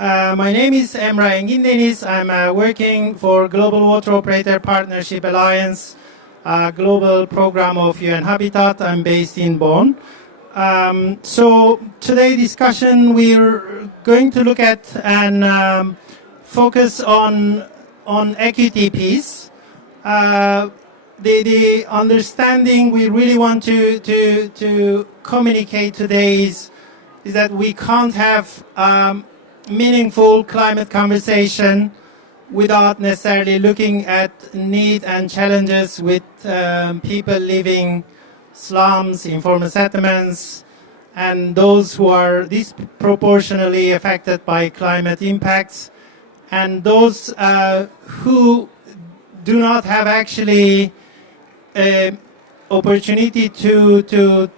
My name is Emrah Engin Deniz. I'm working for Global Water Operator Partnership Alliance, a global program of UN Habitat. I'm based in Bonn. So today discussion, we're going to look at and focus on equity piece. The understanding we really want to communicate today is that we can't have meaningful climate conversation without necessarily looking at need and challenges with people living slums, informal settlements, and those who are disproportionately affected by climate impacts, and those who do not have actually opportunity to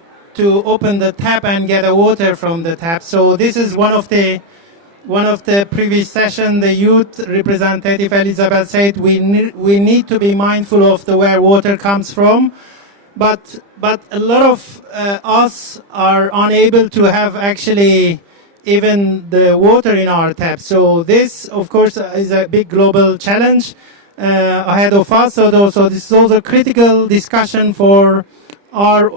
open the tap and get a water from the tap. So this is one of the previous session, the youth representative Elizabeth said we need to be mindful of where water comes from, but a lot of us are unable to have actually even the water in our tap. So this, of course, is a big global challenge ahead of us. So this is also a critical discussion for our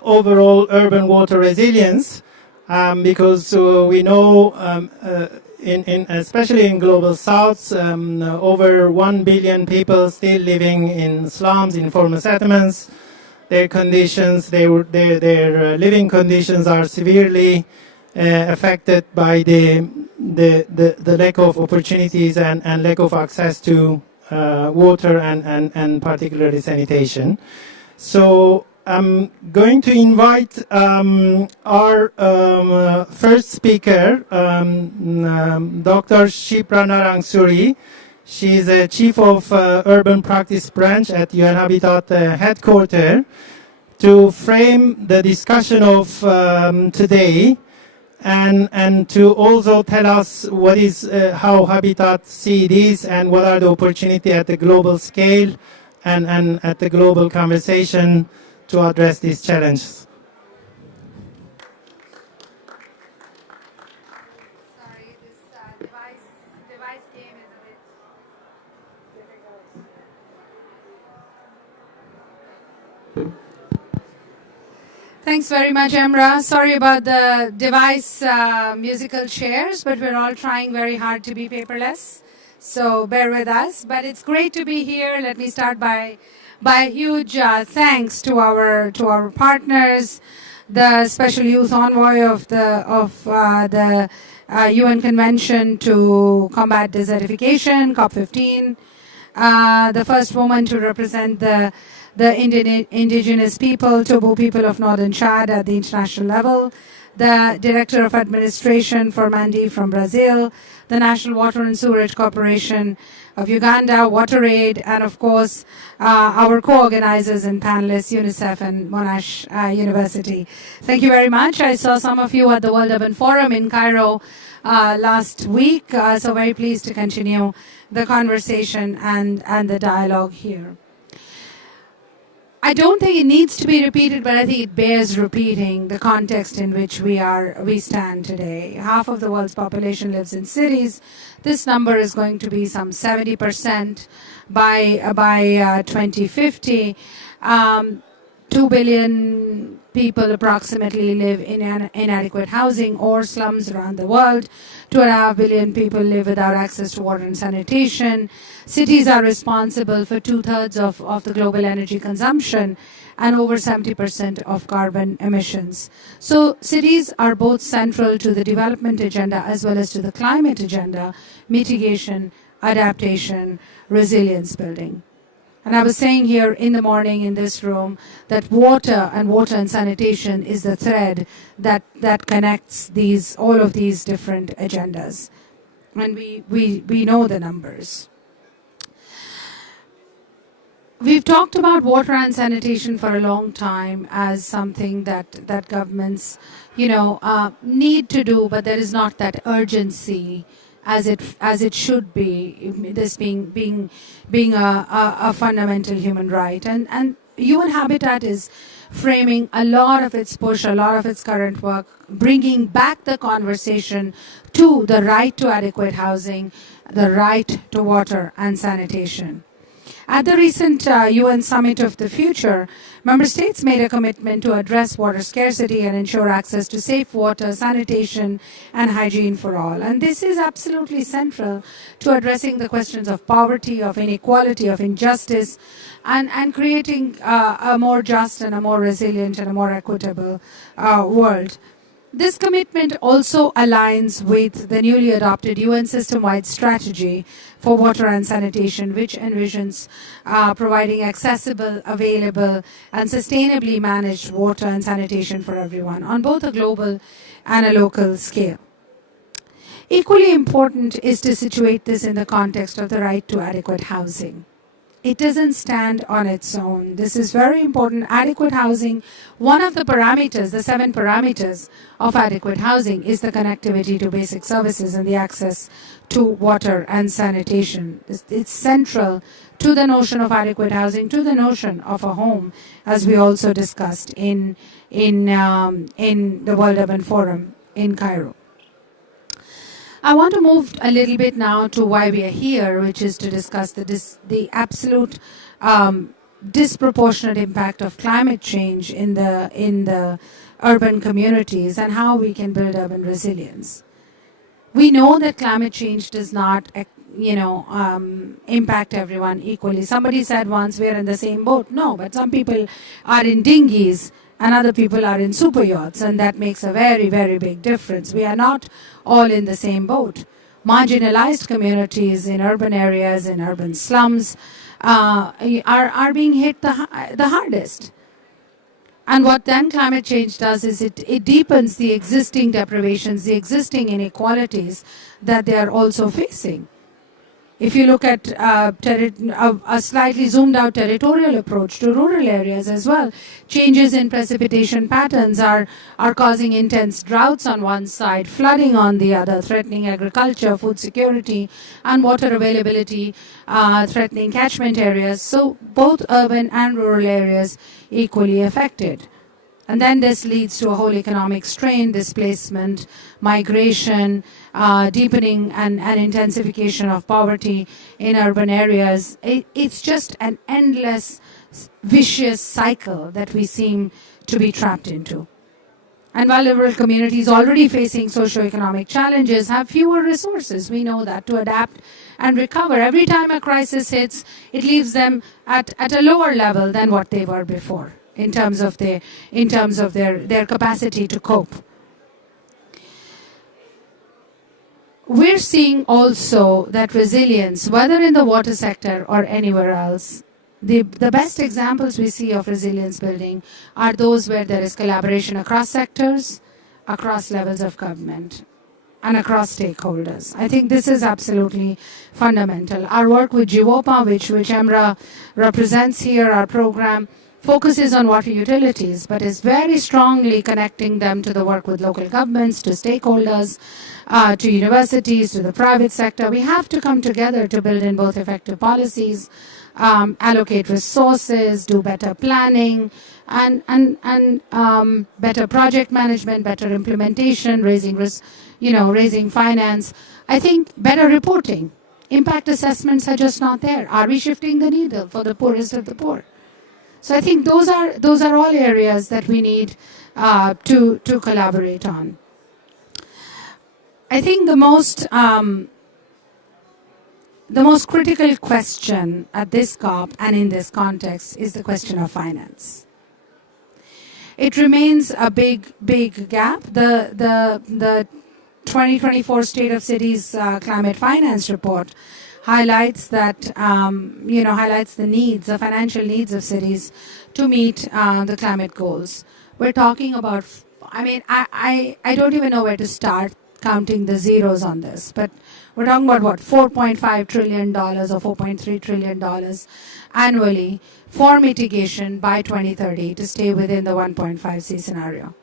overall urban water resilience, because we know, especially in global south, over 1 billion people still living in slums, informal settlements. Their conditions, their living conditions are severely affected by the lack of opportunities and lack of access to water and particularly sanitation. So I'm going to invite our first speaker, Dr. Shipra Narangsuri. She is a Chief of Urban Practice Branch at UN Habitat headquarters, to frame the discussion of today and to also tell us what is how Habitat see this and what are the opportunities at the global scale and at the global conversation to address these challenges. Sorry, this device game is a bit difficult. Thanks very much, Emrah. Sorry about the device musical chairs, but we're all trying very hard to be paperless. So bear with us. But it's great to be here. Let me start by a huge thanks to our partners, the Special Youth Envoy of the UN Convention to Combat Desertification, COP15, the first woman to represent the indigenous people, Tobo people of northern Chad at the international level, the Director of Administration for Mandi from Brazil, the National Water and Sewerage Corporation of Uganda, WaterAid, and of course our co-organizers and panelists, UNICEF and Monash University. Thank you very much. I saw some of you at the World Urban Forum in Cairo last week, so very pleased to continue the conversation and the dialogue here. I don't think it needs to be repeated, but I think it bears repeating the context in which we stand today. Half of the world's population lives in cities. This number is going to be some 70% by 2050. 2 billion people approximately live in inadequate housing or slums around the world. 2.5 billion people live without access to water and sanitation. Cities are responsible for 2/3 of the global energy consumption and over 70% of carbon emissions. So cities are both central to the development agenda as well as to the climate agenda, mitigation, adaptation, resilience building. And I was saying here in the morning in this room that water and sanitation is the thread that connects all of these different agendas. And we know the numbers. We've talked about water and sanitation for a long time as something that governments, need to do, but there is not that urgency as it should be, this being a fundamental human right. And UN Habitat is framing a lot of its push, a lot of its current work, bringing back the conversation to the right to adequate housing, the right to water and sanitation. At the recent UN Summit of the Future, member states made a commitment to address water scarcity and ensure access to safe water, sanitation, and hygiene for all. And this is absolutely central to addressing the questions of poverty, of inequality, of injustice, and creating a more just and a more resilient and a more equitable world. This commitment also aligns with the newly adopted UN system-wide strategy for water and sanitation, which envisions providing accessible, available, and sustainably managed water and sanitation for everyone on both a global and a local scale. Equally important is to situate this in the context of the right to adequate housing. It doesn't stand on its own. This is very important. Adequate housing, one of the parameters, the 7 parameters of adequate housing is the connectivity to basic services and the access to water and sanitation. It's central to the notion of adequate housing, to the notion of a home, as we also discussed in the World Urban Forum in Cairo. I want to move a little bit now to why we are here, which is to discuss the absolute disproportionate impact of climate change in the urban communities and how we can build urban resilience. We know that climate change does not, impact everyone equally. Somebody said once, we're in the same boat. No, but some people are in dinghies and other people are in super yachts, and that makes a very, very big difference. We are not all in the same boat. Marginalized communities in urban areas, in urban slums, are being hit the hardest. And what then climate change does is it deepens the existing deprivations, the existing inequalities that they are also facing. If you look at a slightly zoomed out territorial approach to rural areas as well, changes in precipitation patterns are causing intense droughts on one side, flooding on the other, threatening agriculture, food security, and water availability, threatening catchment areas. So both urban and rural areas equally affected. And then this leads to a whole economic strain, displacement, migration, deepening and intensification of poverty in urban areas. It's just an endless, vicious cycle that we seem to be trapped into. And vulnerable communities already facing socioeconomic challenges have fewer resources, we know that, to adapt and recover. Every time a crisis hits, it leaves them at a lower level than what they were before, in terms of their capacity to cope. We're seeing also that resilience, whether in the water sector or anywhere else, the best examples we see of resilience building are those where there is collaboration across sectors, across levels of government, and across stakeholders. I think this is absolutely fundamental. Our work with GWOPA, which Emra represents here, our program, focuses on water utilities, but is very strongly connecting them to the work with local governments, to stakeholders, to universities, to the private sector. We have to come together to build in both effective policies, allocate resources, do better planning, and better project management, better implementation, raising finance. I think better reporting. Impact assessments are just not there. Are we shifting the needle for the poorest of the poor? So I think those are all areas that we need to collaborate on. I think the most critical question at this COP and in this context is the question of finance. It remains a big gap. The 2024 State of Cities Climate Finance Report highlights that highlights the financial needs of cities to meet the climate goals. We're talking about, I don't even know where to start counting the zeros on this, but we're talking about what, $4.5 trillion or $4.3 trillion annually for mitigation by 2030 to stay within the 1.5C scenario.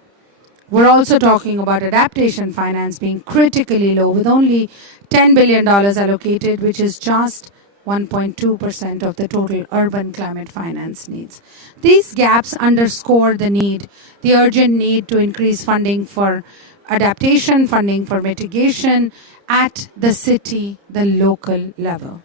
We're also talking about adaptation finance being critically low, with only $10 billion allocated, which is just 1.2% of the total urban climate finance needs. These gaps underscore the urgent need to increase funding for adaptation, funding for mitigation at the city, the local level.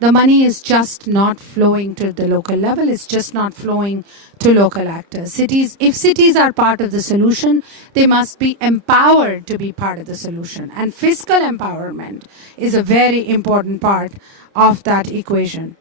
The money is just not flowing to the local level. It's just not flowing to local actors. If cities are part of the solution, they must be empowered to be part of the solution. And fiscal empowerment is a very important part of that equation.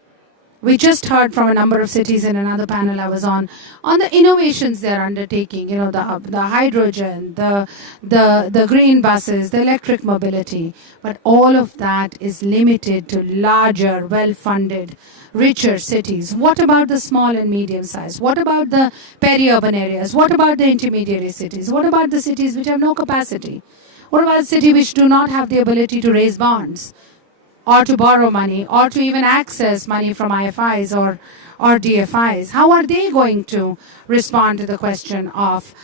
We just heard from a number of cities in another panel I was on the innovations they're undertaking, the hydrogen, the green buses, the electric mobility. But all of that is limited to larger, well-funded, richer cities. What about the small and medium size? What about the peri-urban areas? What about the intermediary cities? What about the cities which have no capacity? What about cities which do not have the ability to raise bonds, or to borrow money, or to even access money from IFIs or DFIs? How are they going to respond to the question of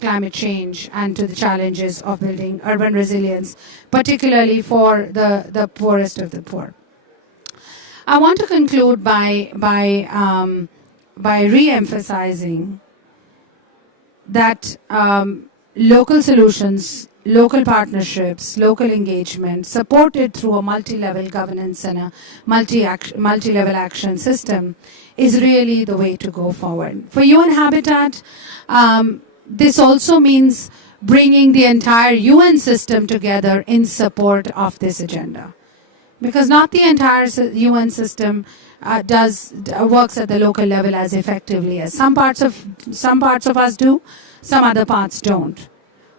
climate change and to the challenges of building urban resilience, particularly for the poorest of the poor? I want to conclude by re-emphasizing that local solutions, local partnerships, local engagement, supported through a multi-level governance and a multi-level action system, is really the way to go forward. For UN Habitat, this also means bringing the entire UN system together in support of this agenda. Because not the entire UN system works at the local level as effectively as some parts of us do, some other parts don't.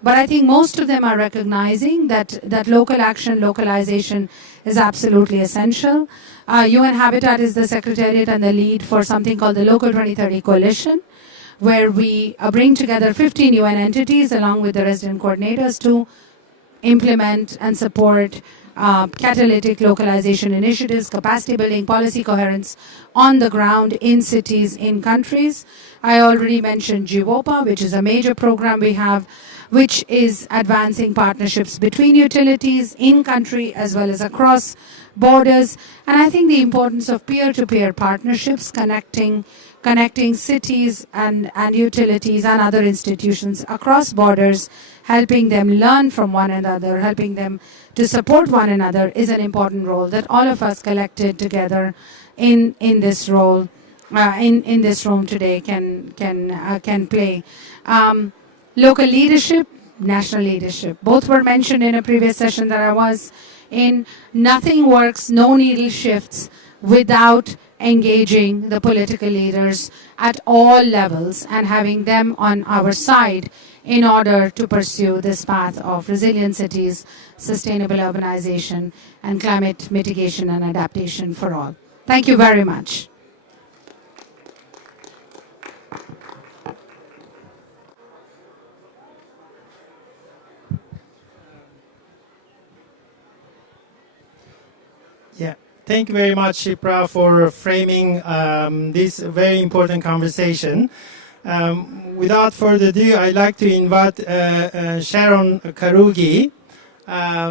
But I think most of them are recognizing that local action, localization is absolutely essential. UN Habitat is the secretariat and the lead for something called the Local 2030 Coalition, where we bring together 15 UN entities along with the resident coordinators to implement and support catalytic localization initiatives, capacity building, policy coherence on the ground in cities, in countries. I already mentioned GWOPA, which is a major program we have, which is advancing partnerships between utilities in country as well as across borders. And I think the importance of peer-to-peer partnerships, connecting cities and utilities and other institutions across borders, helping them learn from one another, helping them to support one another, is an important role that all of us collected together in this role, in this room today can play. Local leadership, national leadership, both were mentioned in a previous session that I was in. Nothing works, no needle shifts without engaging the political leaders at all levels and having them on our side in order to pursue this path of resilient cities, sustainable urbanization, and climate mitigation and adaptation for all. Thank you very much. Yeah, thank you very much, Shipra, for framing this very important conversation. Without further ado, I'd like to invite Sharon Karugi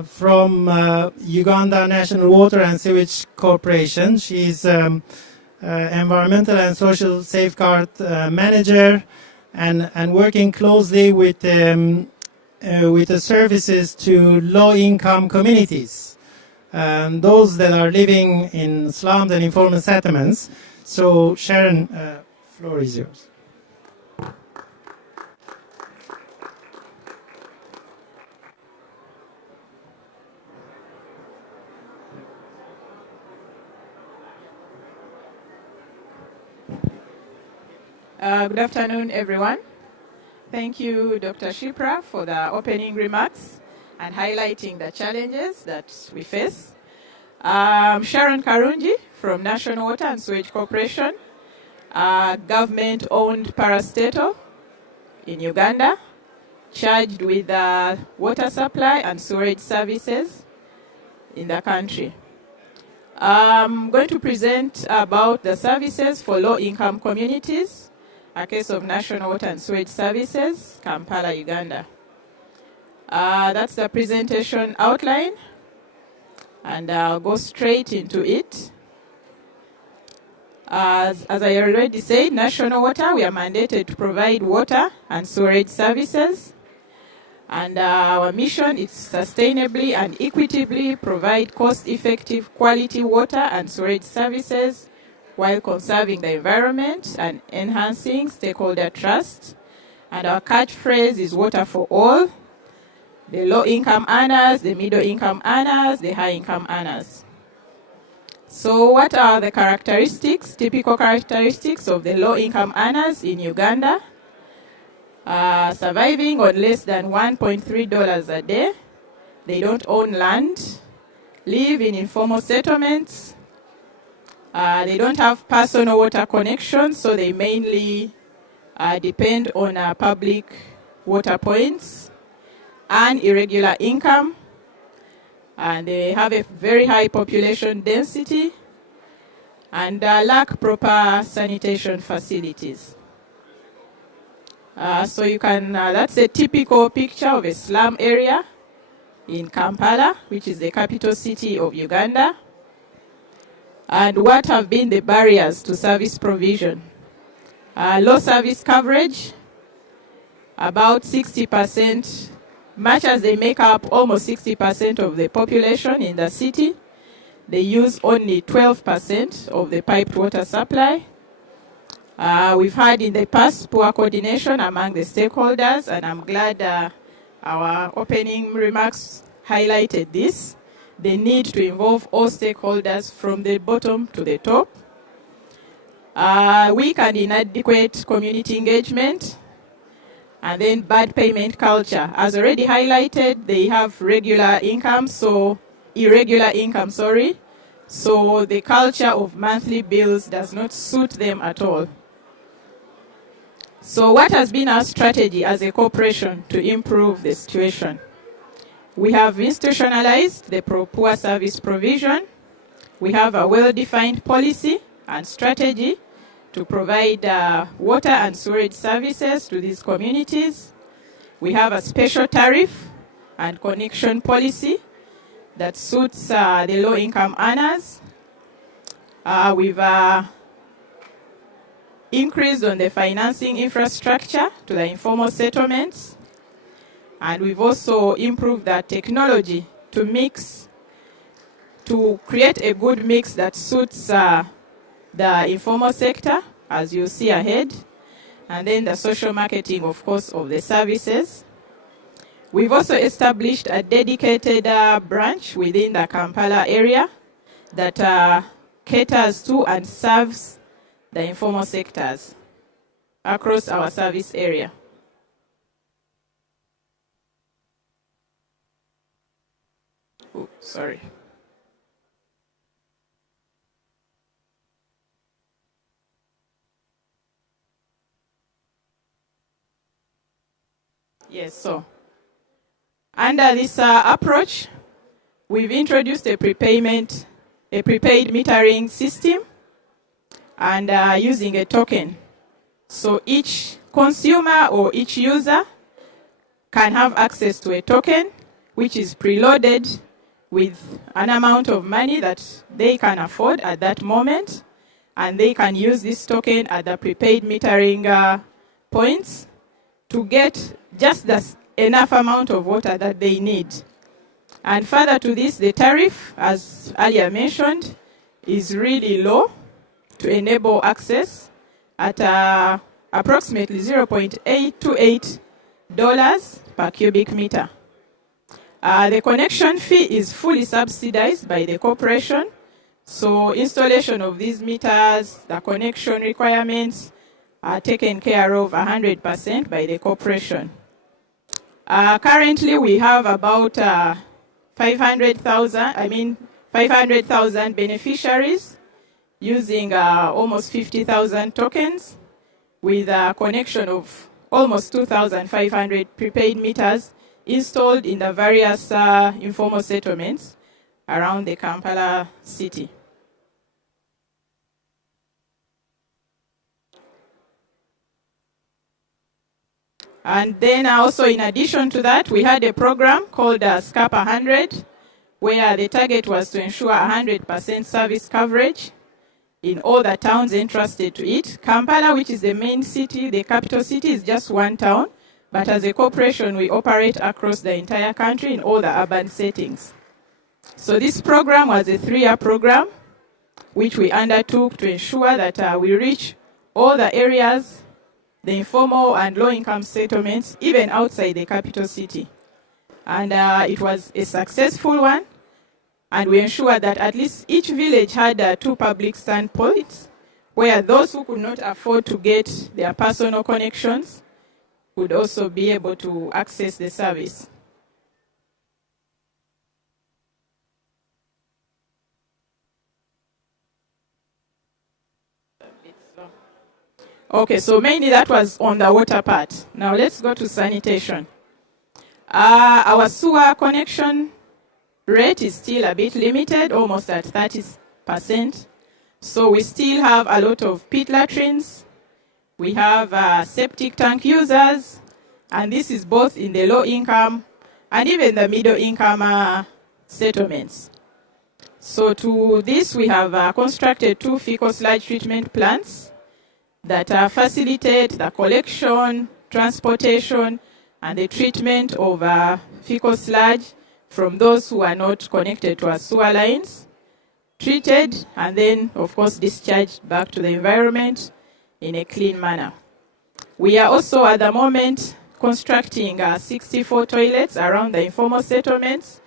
from Uganda National Water and Sewage Corporation. She's environmental and social safeguard manager and working closely with the services to low-income communities. Those that are living in slums and informal settlements. So Sharon, floor is yours. Good afternoon, everyone. Thank you, Dr. Shipra, for the opening remarks and highlighting the challenges that we face. Sharon Karungi from National Water and Sewage Corporation, government-owned parastatal in Uganda, charged with water supply and sewerage services in the country. I'm going to present about the services for low-income communities, a case of National Water and Sewage Services, Kampala, Uganda. That's the presentation outline. and I'll go straight into it. As I already said, National Water, we are mandated to provide water and sewerage services. And our mission is sustainably and equitably provide cost-effective quality water and sewerage services while conserving the environment and enhancing stakeholder trust. And our catchphrase is water for all, the low-income earners, the middle-income earners, the high-income earners. So what are the characteristics, typical characteristics of the low-income earners in Uganda? Surviving on less than $1.3 a day. They don't own land, live in informal settlements. They don't have personal water connections, so they mainly depend on public water points, and irregular income, and they have a very high population density, and lack proper sanitation facilities. So you can, that's a typical picture of a slum area in Kampala, which is the capital city of Uganda. And what have been the barriers to service provision? Low service coverage, about 60%, much as they make up almost 60% of the population in the city, they use only 12% of the piped water supply. We've had in the past poor coordination among the stakeholders, and I'm glad our opening remarks highlighted this. The need to involve all stakeholders from the bottom to the top. Weak and inadequate community engagement, and then bad payment culture. As already highlighted, they have irregular income, so the culture of monthly bills does not suit them at all. So what has been our strategy as a corporation to improve the situation? We have institutionalized the poor service provision. We have a well-defined policy and strategy to provide water and sewerage services to these communities. We have a special tariff and connection policy that suits the low-income earners. We've increased on the financing infrastructure to the informal settlements. And we've also improved that technology to create a good mix that suits the informal sector, as you see ahead, and then the social marketing, of course, of the services. We've also established a dedicated branch within the Kampala area that caters to and serves the informal sectors across our service area. Oh, sorry. Yes, so under this approach, we've introduced a prepaid metering system and using a token. So each consumer or each user can have access to a token which is preloaded with an amount of money that they can afford at that moment, and they can use this token at the prepaid metering points to get just enough amount of water that they need. And further to this, the tariff, as earlier mentioned, is really low to enable access at approximately $0.828 per cubic meter. The connection fee is fully subsidized by the corporation. So installation of these meters, the connection requirements are taken care of 100% by the corporation. Currently, we have about 500,000 beneficiaries using almost 50,000 tokens with a connection of almost 2,500 prepaid meters installed in the various informal settlements around the Kampala city. And then also in addition to that, we had a program called SCAP 100, where the target was to ensure 100% service coverage in all the towns entrusted to it. Kampala, which is the main city, the capital city, is just one town, but as a corporation, we operate across the entire country in all the urban settings. So this program was a 3-year program, which we undertook to ensure that we reach all the areas, the informal and low-income settlements, even outside the capital city. And it was a successful one. And we ensured that at least each village had 2 public standpoints, where those who could not afford to get their personal connections would also be able to access the service. Okay, so mainly that was on the water part. Now let's go to sanitation. Our sewer connection rate is still a bit limited, almost at 30%. So we still have a lot of pit latrines. We have septic tank users, and this is both in the low income and even the middle income settlements. So to this, we have constructed 2 fecal sludge treatment plants that facilitate the collection, transportation, and the treatment of fecal sludge from those who are not connected to our sewer lines, treated, and then, of course, discharged back to the environment in a clean manner. We are also, at the moment, constructing 64 toilets around the informal settlements,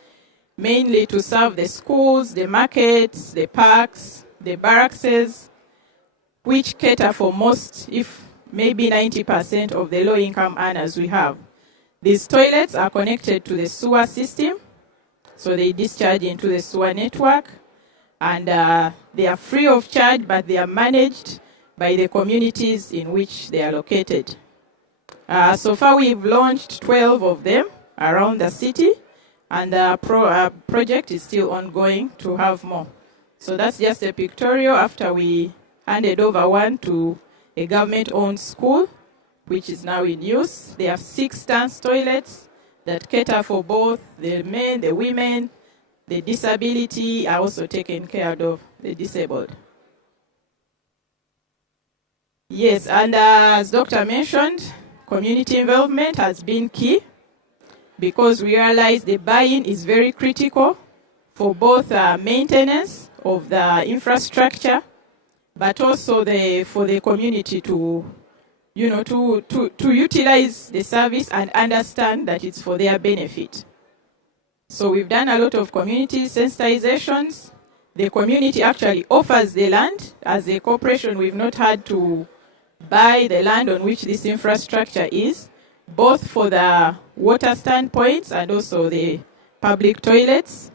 mainly to serve the schools, the markets, the parks, the barracks, which cater for most, if maybe 90% of the low-income earners we have. These toilets are connected to the sewer system, so they discharge into the sewer network, and they are free of charge, but they are managed by the communities in which they are located. So far, we've launched 12 of them around the city, and the project is still ongoing to have more. So that's just a pictorial after we handed over one to a government-owned school, which is now in use. They have 6 dance toilets that cater for both the men, the women, the disability, are also taken care of the disabled. Yes, and as Dr. mentioned, community involvement has been key because we realize the buy-in is very critical for both maintenance of the infrastructure, but also for the community to utilize the service and understand that it's for their benefit. So we've done a lot of community sensitizations. The community actually offers the land. As a corporation, we've not had to buy the land on which this infrastructure is, both for the water standpoints and also the public toilets.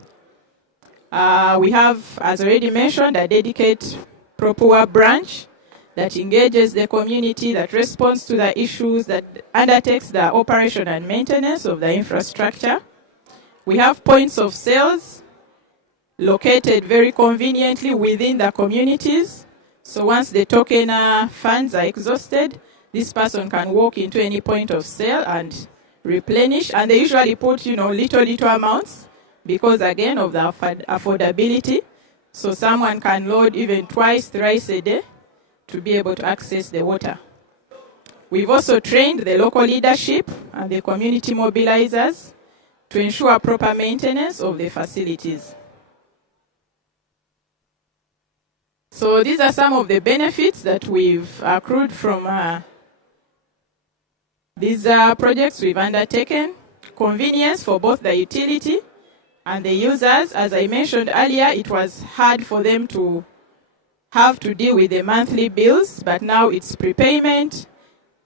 We have, as already mentioned, a dedicated Propua branch that engages the community, that responds to the issues, that undertakes the operation and maintenance of the infrastructure. We have points of sales located very conveniently within the communities. So once the token funds are exhausted, this person can walk into any point of sale and replenish. And they usually put, little amounts because, again, of the affordability. So someone can load even twice, thrice a day to be able to access the water. We've also trained the local leadership and the community mobilizers to ensure proper maintenance of the facilities. So these are some of the benefits that we've accrued from these projects we've undertaken. Convenience for both the utility and the users. As I mentioned earlier, it was hard for them to have to deal with the monthly bills, but now it's prepayment.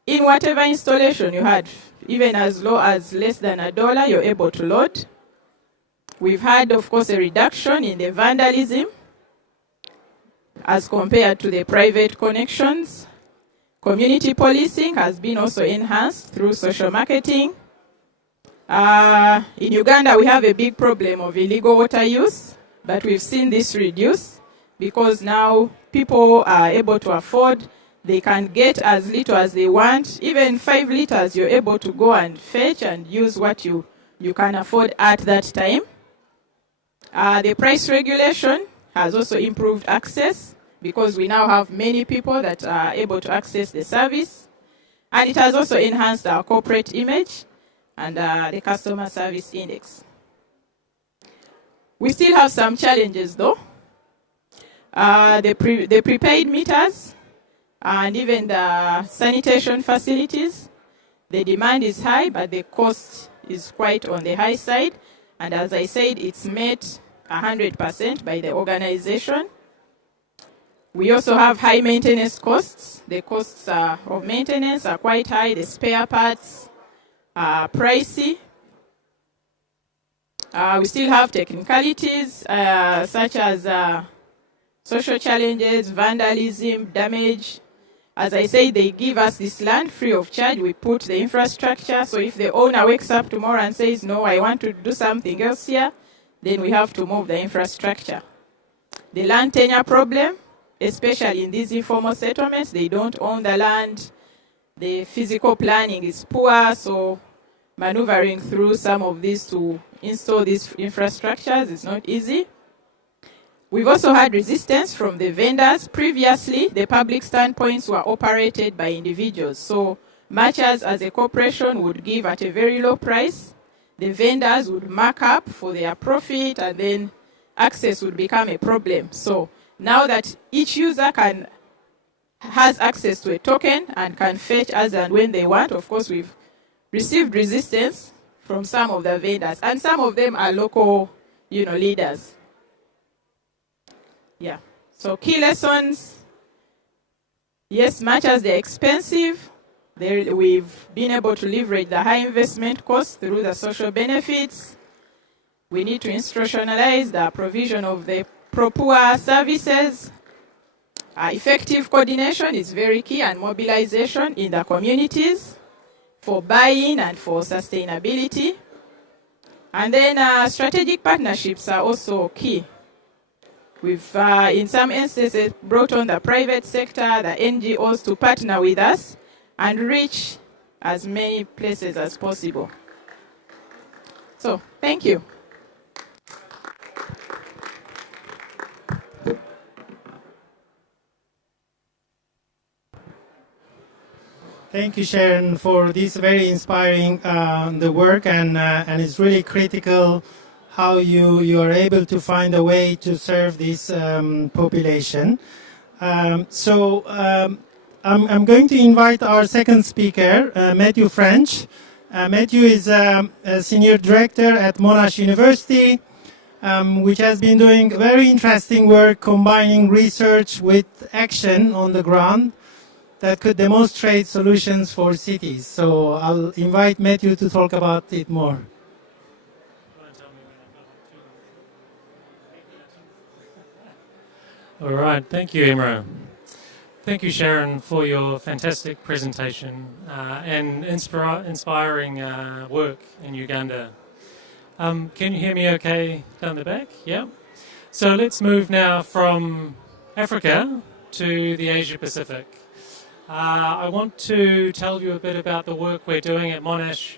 In whatever installation you had, even as low as less than $1, you're able to load. We've had, of course, a reduction in the vandalism as compared to the private connections. Community policing has been also enhanced through social marketing. In Uganda, we have a big problem of illegal water use, but we've seen this reduce because now people are able to afford. They can get as little as they want. Even 5 liters, you're able to go and fetch and use what you can afford at that time. The price regulation has also improved access because we now have many people that are able to access the service. And it has also enhanced our corporate image and the customer service index. We still have some challenges though. The prepaid meters and even the sanitation facilities, the demand is high, but the cost is quite on the high side. And as I said, it's met 100% by the organization. We also have high maintenance costs. The costs of maintenance are quite high. The spare parts are pricey. We still have technicalities such as social challenges, vandalism, damage. As I say, they give us this land free of charge. We put the infrastructure. So if the owner wakes up tomorrow and says, no, I want to do something else here, then we have to move the infrastructure. The land tenure problem, especially in these informal settlements, they don't own the land. The physical planning is poor, so maneuvering through some of these to install these infrastructures is not easy. We've also had resistance from the vendors. Previously, the public standpoints were operated by individuals. So matchers as a corporation would give at a very low price. The vendors would mark up for their profit, and then access would become a problem. So now that each user has access to a token and can fetch as and when they want, of course, we've received resistance from some of the vendors, and some of them are local, leaders. Yeah. So key lessons. Yes, much as they're expensive, we've been able to leverage the high investment costs through the social benefits. We need to institutionalize the provision of the pro-poor services. Effective coordination is very key, and mobilization in the communities for buy-in and for sustainability. And then strategic partnerships are also key. We've, in some instances, brought on the private sector, the NGOs to partner with us and reach as many places as possible. So, thank you. Thank you, Sharon, for this very inspiring the work, and it's really critical how you are able to find a way to serve this population. So I'm going to invite our second speaker, Matthew French. Matthew is a senior director at Monash University, which has been doing very interesting work combining research with action on the ground that could demonstrate solutions for cities. So I'll invite Matthew to talk about it more. All right, thank you, Imra. Thank you, Sharon, for your fantastic presentation and inspiring work in Uganda. Can you hear me okay down the back? Yeah. So let's move now from Africa to the Asia Pacific. I want to tell you a bit about the work we're doing at Monash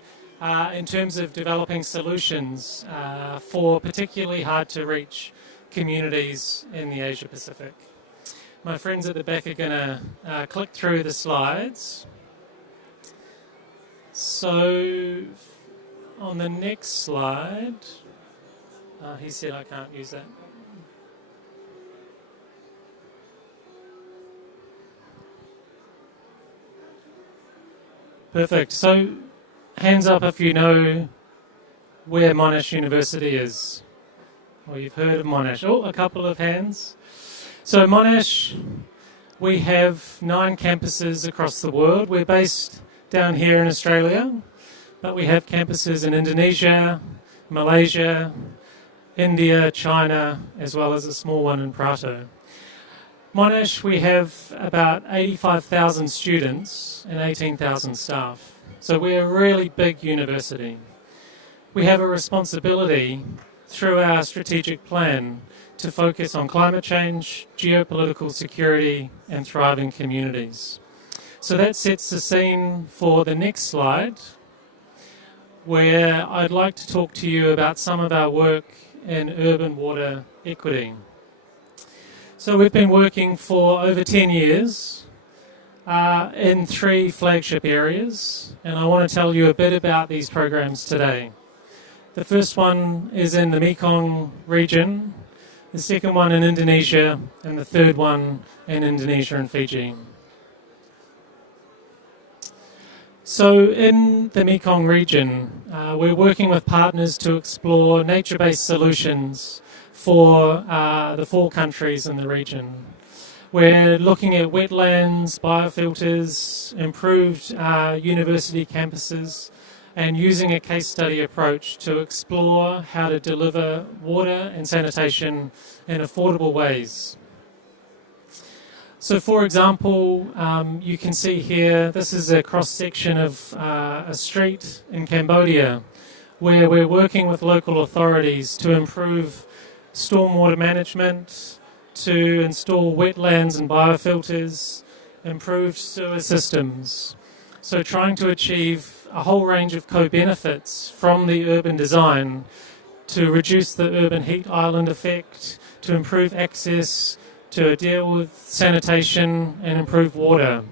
in terms of developing solutions for particularly hard to reach communities in the Asia Pacific. My friends at the back are going to click through the slides. So on the next slide, he said I can't use that. Perfect. So hands up if you know where Monash University is. Or you've heard of Monash. Oh, a couple of hands. So Monash, we have 9 campuses across the world. We're based down here in Australia, but we have campuses in Indonesia, Malaysia, India, China, as well as a small one in Prato. Monash, we have about 85,000 students and 18,000 staff. So we're a really big university. We have a responsibility through our strategic plan to focus on climate change, geopolitical security, and thriving communities. So that sets the scene for the next slide, where I'd like to talk to you about some of our work in urban water equity. So we've been working for over 10 years in 3 flagship areas, and I want to tell you a bit about these programs today. The first one is in the Mekong region, the second one in Indonesia, and the third one in Indonesia and Fiji. So in the Mekong region, we're working with partners to explore nature-based solutions for the 4 countries in the region. We're looking at wetlands, biofilters, improved university campuses, and using a case study approach to explore how to deliver water and sanitation in affordable ways. So for example, you can see here, this is a cross-section of a street in Cambodia where we're working with local authorities to improve stormwater management, to install wetlands and biofilters, improve sewer systems. So trying to achieve a whole range of co-benefits from the urban design to reduce the urban heat island effect, to improve access, to deal with sanitation and improve water.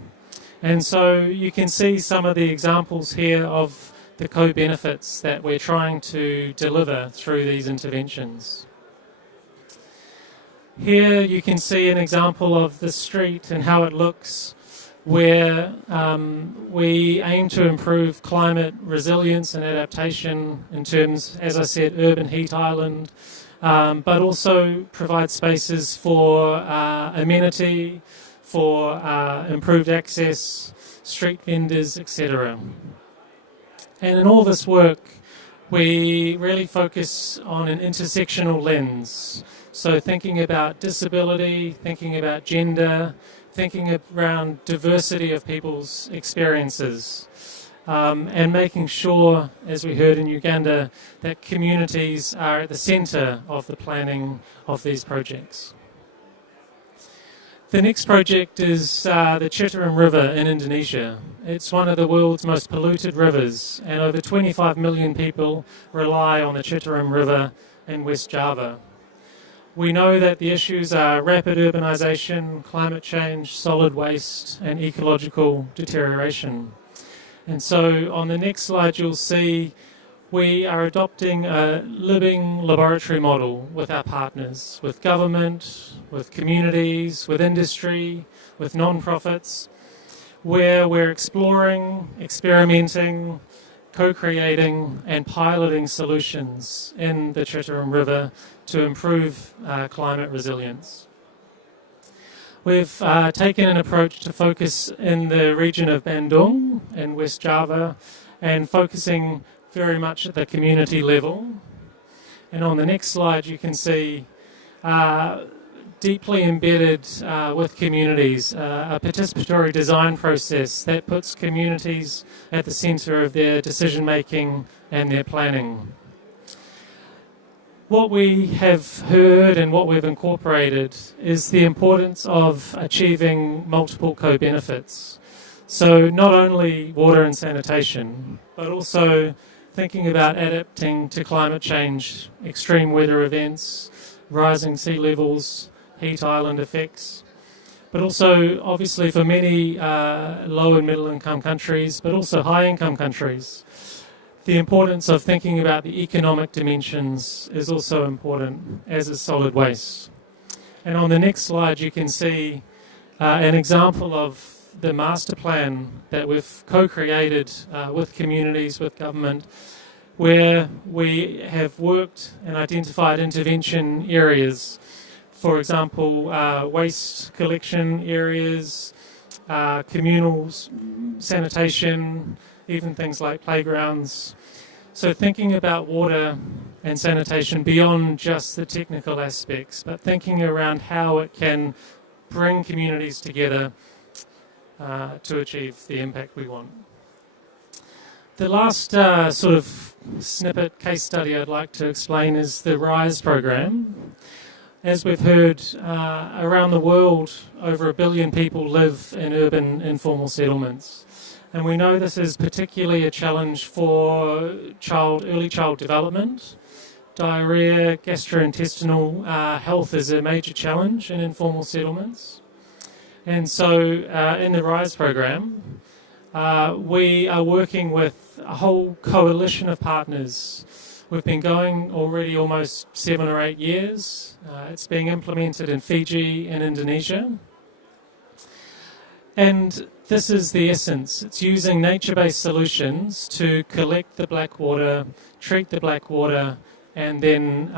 And so you can see some of the examples here of the co-benefits that we're trying to deliver through these interventions. Here you can see an example of the street and how it looks, where we aim to improve climate resilience and adaptation in terms, as I said, urban heat island, but also provide spaces for amenity, for improved access, street vendors, etc. And in all this work, we really focus on an intersectional lens. So thinking about disability, thinking about gender, thinking around diversity of people's experiences, and making sure, as we heard in Uganda, that communities are at the centre of the planning of these projects. The next project is the Citarum River in Indonesia. It's one of the world's most polluted rivers, and over 25 million people rely on the Citarum River in West Java. We know that the issues are rapid urbanisation, climate change, solid waste, and ecological deterioration. And so on the next slide you'll see we are adopting a living laboratory model with our partners, with government, with communities, with industry, with non-profits, where we're exploring, experimenting, co-creating and piloting solutions in the Citarum River to improve climate resilience. We've taken an approach to focus in the region of Bandung in West Java and focusing very much at the community level. And on the next slide you can see deeply embedded with communities, a participatory design process that puts communities at the centre of their decision making and their planning. What we have heard and what we've incorporated is the importance of achieving multiple co-benefits. So not only water and sanitation, but also thinking about adapting to climate change, extreme weather events, rising sea levels, heat island effects, but also obviously for many low and middle income countries, but also high income countries, the importance of thinking about the economic dimensions is also important, as is solid waste. And on the next slide you can see an example of the master plan that we've co-created with communities, with government, where we have worked and identified intervention areas. For example, waste collection areas, communal sanitation, even things like playgrounds. So thinking about water and sanitation beyond just the technical aspects, but thinking around how it can bring communities together to achieve the impact we want. The last sort of snippet case study I'd like to explain is the RISE program. As we've heard, around the world, over 1 billion people live in urban informal settlements. And we know this is particularly a challenge for early child development, diarrhea, gastrointestinal health is a major challenge in informal settlements. And so in the RISE program, we are working with a whole coalition of partners. We've been going already almost 7 or 8 years. It's being implemented in Fiji and Indonesia. And this is the essence. It's using nature-based solutions to collect the black water, treat the black water, and then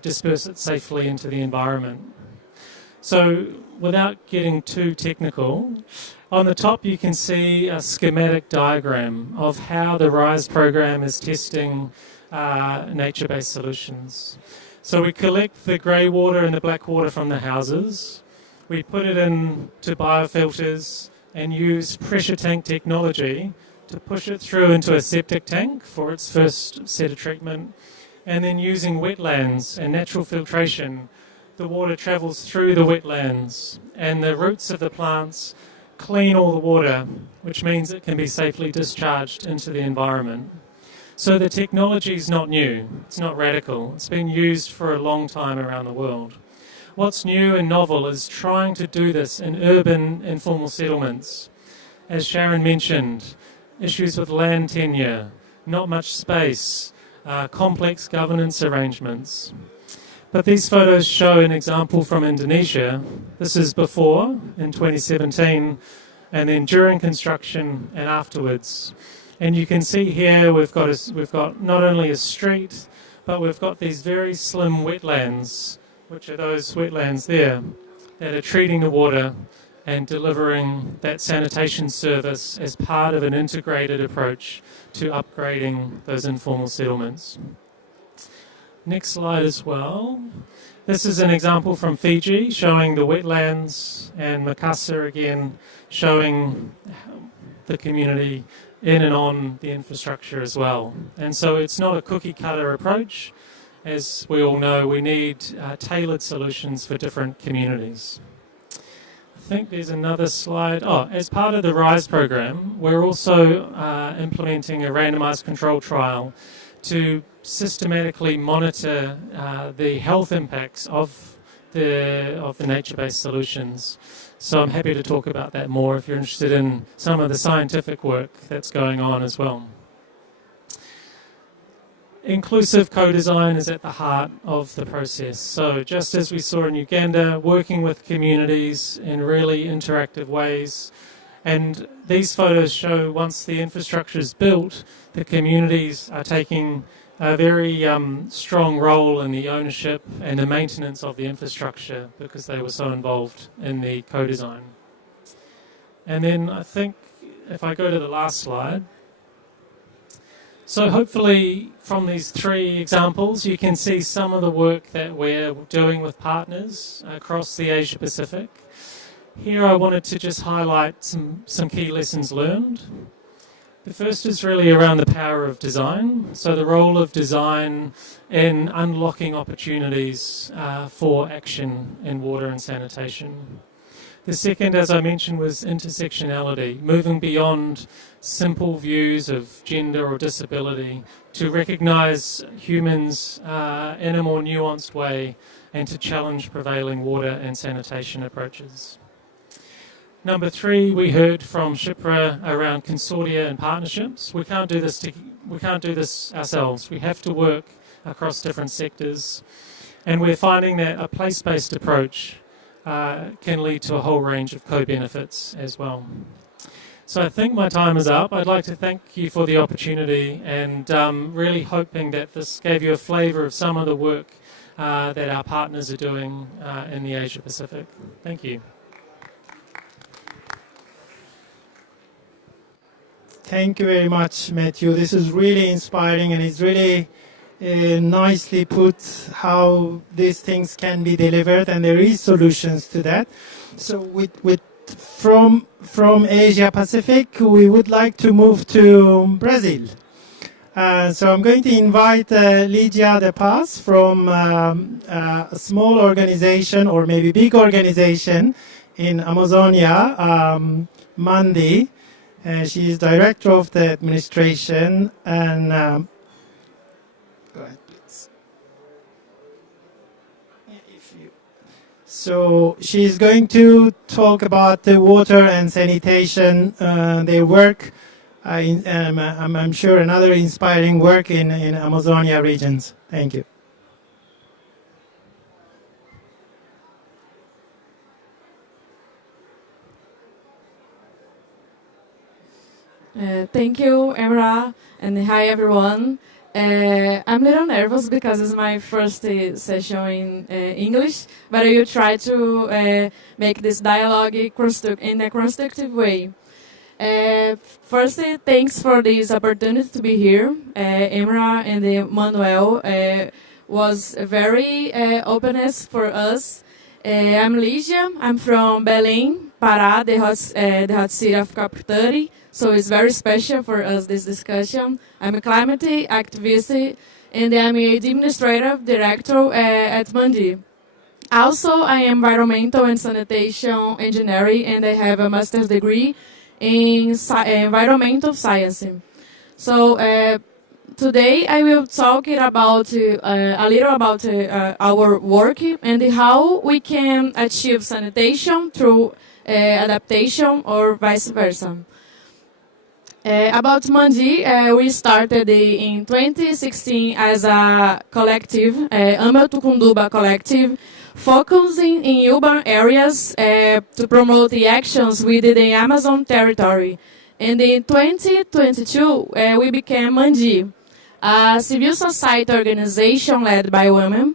disperse it safely into the environment. So without getting too technical, on the top you can see a schematic diagram of how the RISE program is testing nature-based solutions. So we collect the grey water and the black water from the houses, we put it into biofilters and use pressure tank technology to push it through into a septic tank for its first set of treatment, and then using wetlands and natural filtration, the water travels through the wetlands and the roots of the plants clean all the water, which means it can be safely discharged into the environment. So the technology is not new, it's not radical, it's been used for a long time around the world. What's new and novel is trying to do this in urban informal settlements. As Sharon mentioned, issues with land tenure, not much space, complex governance arrangements. But these photos show an example from Indonesia. This is before, in 2017, and then during construction and afterwards. And you can see here we've got not only a street, but we've got these very slim wetlands, which are those wetlands there, that are treating the water and delivering that sanitation service as part of an integrated approach to upgrading those informal settlements. Next slide as well. This is an example from Fiji showing the wetlands, and Makassar again showing the community in and on the infrastructure as well. And so it's not a cookie cutter approach. As we all know, we need tailored solutions for different communities. I think there's another slide. Oh, as part of the RISE program, we're also implementing a randomized control trial to systematically monitor the health impacts of the nature-based solutions. So I'm happy to talk about that more if you're interested in some of the scientific work that's going on as well. Inclusive co-design is at the heart of the process. So just as we saw in Uganda, working with communities in really interactive ways. And these photos show once the infrastructure is built, the communities are taking a very strong role in the ownership and the maintenance of the infrastructure because they were so involved in the co-design. And then I think if I go to the last slide. So hopefully from these 3 examples you can see some of the work that we're doing with partners across the Asia Pacific. Here I wanted to just highlight some key lessons learned. The first is really around the power of design, so the role of design in unlocking opportunities for action in water and sanitation. The second, as I mentioned, was intersectionality, moving beyond simple views of gender or disability to recognise humans in a more nuanced way and to challenge prevailing water and sanitation approaches. Number 3, we heard from Shipra around consortia and partnerships. We can't do this ourselves. We have to work across different sectors, and we're finding that a place-based approach can lead to a whole range of co-benefits as well. So I think my time is up. I'd like to thank you for the opportunity, and really hoping that this gave you a flavour of some of the work that our partners are doing in the Asia Pacific. Thank you. Thank you very much, Matthew. This is really inspiring, and it's really nicely put how these things can be delivered, and there is solutions to that. So from Asia Pacific, we would like to move to Brazil. So I'm going to invite Lydia De Paz from a small organization, or maybe big organization in Amazonia, Mandi. She is director of the administration, and go ahead, please. So she's going to talk about the water and sanitation, their work. I'm sure another inspiring work in Amazonia regions. Thank you. Thank you, Emra, and hi everyone. I'm a little nervous because it's my first session in English, but I will try to make this dialogue in a constructive way. First, thanks for this opportunity to be here. Emra and Manuel was very openness for us. I'm Lígia. I'm from Belém, Pará, the hot city of COP30. So it's very special for us, this discussion. I'm a climate activist and I'm a administrative director at Mandi. Also, I am environmental and sanitation engineering and I have a master's degree in environmental science. So today I will talk about a little about our work and how we can achieve sanitation through adaptation or vice versa. About Mandi, we started in 2016 as a collective, Ama Tucunduba collective, focusing in urban areas to promote the actions within the Amazon territory. And in 2022, we became Mandi, a civil society organization led by women.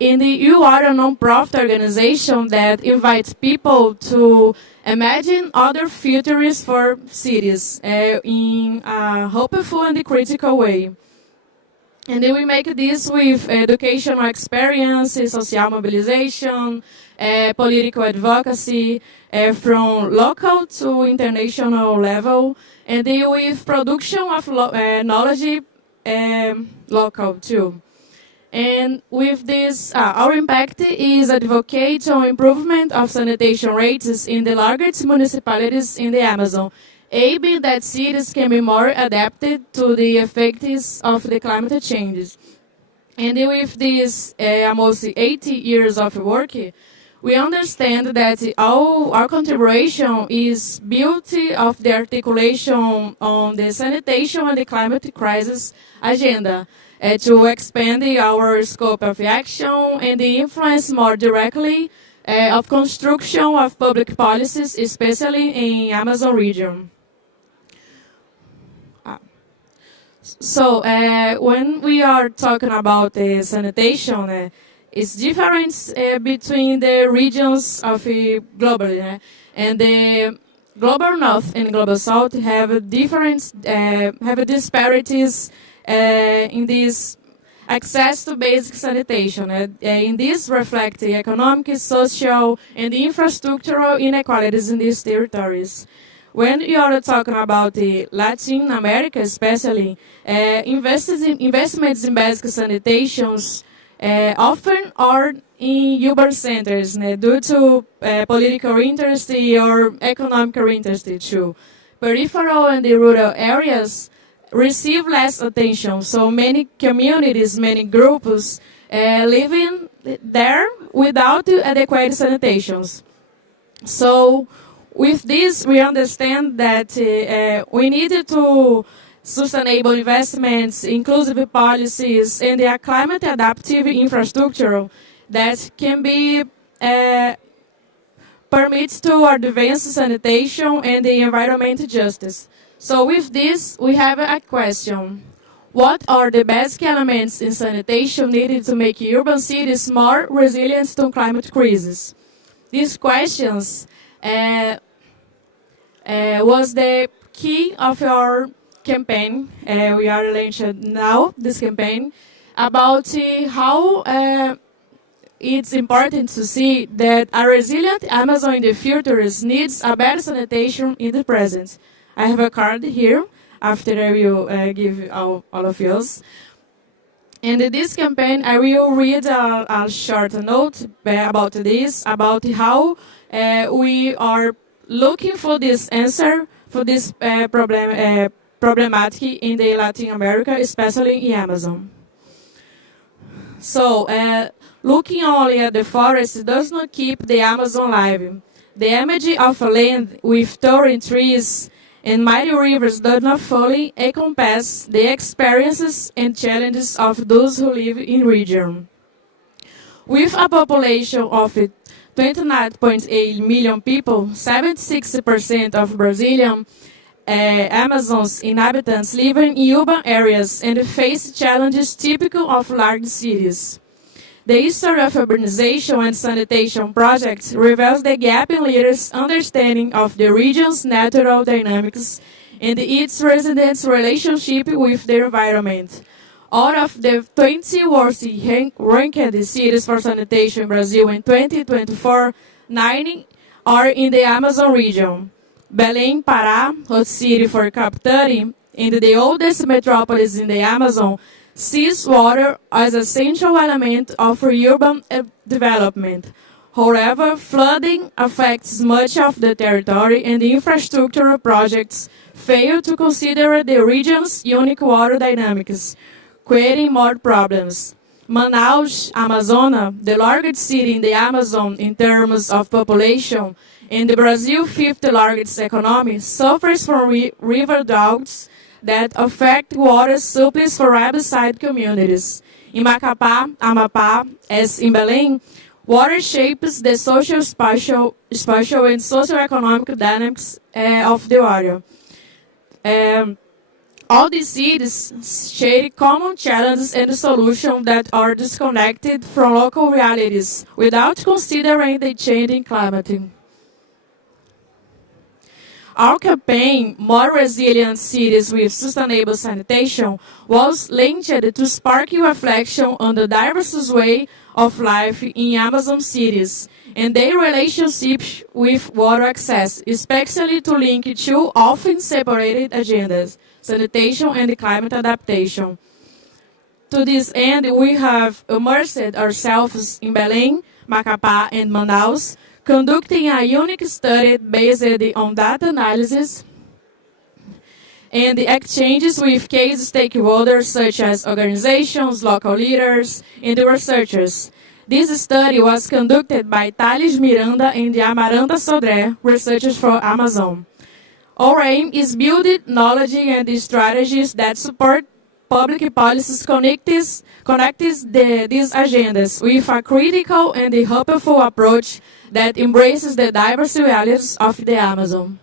You are a non-profit organization that invites people to imagine other futures for cities in a hopeful and critical way. And then we make this with educational experience, social mobilization, political advocacy from local to international level, and then with production of knowledge local too. And with this, our impact is advocate on improvement of sanitation rates in the largest municipalities in the Amazon, aiming that cities can be more adapted to the effects of the climate changes. And with this almost 80 years of work, we understand that our contribution is built of the articulation on the sanitation and the climate crisis agenda, to expand our scope of action and influence more directly of construction of public policies, especially in Amazon region. So when we are talking about sanitation, it's different between the regions of globally, and the global north and global south have disparities in this access to basic sanitation. In this reflect the economic, social, and infrastructural inequalities in these territories. When you are talking about Latin America, especially, investments in basic sanitations often are in urban centers due to political interest or economic interest too. Peripheral and the rural areas receive less attention, so many communities, many groups living there without adequate sanitations. So with this, we understand that we need to sustainable investments, inclusive policies, and a climate adaptive infrastructure that can be permits to advance sanitation and the environmental justice. So with this, we have a question. What are the basic elements in sanitation needed to make urban cities more resilient to climate crisis? These questions was the key of our campaign. We are launching now this campaign about how it's important to see that a resilient Amazon in the future needs a better sanitation in the present. I have a card here, after I will give all of yours. And in this campaign, I will read a short note about this, about how we are looking for this answer for this problematic in the Latin America, especially in Amazon. So Looking only at the forest does not keep the Amazon alive. The image of a land with towering trees and mighty rivers does not fully encompass the experiences and challenges of those who live in region. With a population of 29.8 million people, 76% of Brazilian Amazon's inhabitants live in urban areas and face challenges typical of large cities. The history of urbanization and sanitation projects reveals the gap in leaders' understanding of the region's natural dynamics and its residents' relationship with the environment. Out of the 20 worst ranked cities for sanitation in Brazil in 2024, 9 are in the Amazon region. Belém, Pará, hot city for capturing, and the oldest metropolis in the Amazon, sees water as a central element of urban development. However, flooding affects much of the territory and the infrastructural projects fail to consider the region's unique water dynamics, creating more problems. Manaus, Amazonas, the largest city in the Amazon in terms of population, and the Brazil's fifth largest economy, suffers from river droughts that affect water supplies for riverside communities. In Macapá, Amapá, as in Belém, water shapes the social, spatial and socio-economic dynamics of the area. All these cities share common challenges and solutions that are disconnected from local realities without considering the changing climate. Our campaign, More Resilient Cities with Sustainable Sanitation, was linked to spark reflection on the diverse way of life in Amazon cities and their relationship with water access, especially to link two often separated agendas, sanitation and climate adaptation. To this end, we have immersed ourselves in Belém, Macapá, and Manaus, conducting a unique study based on data analysis and the exchanges with case stakeholders such as organizations, local leaders, and researchers. This study was conducted by Thales Miranda and Amaranta Sodré, researchers for Amazon. Our aim is building knowledge and strategies that support public policies connect these agendas with a critical and helpful approach that embraces the diverse realities of the Amazon.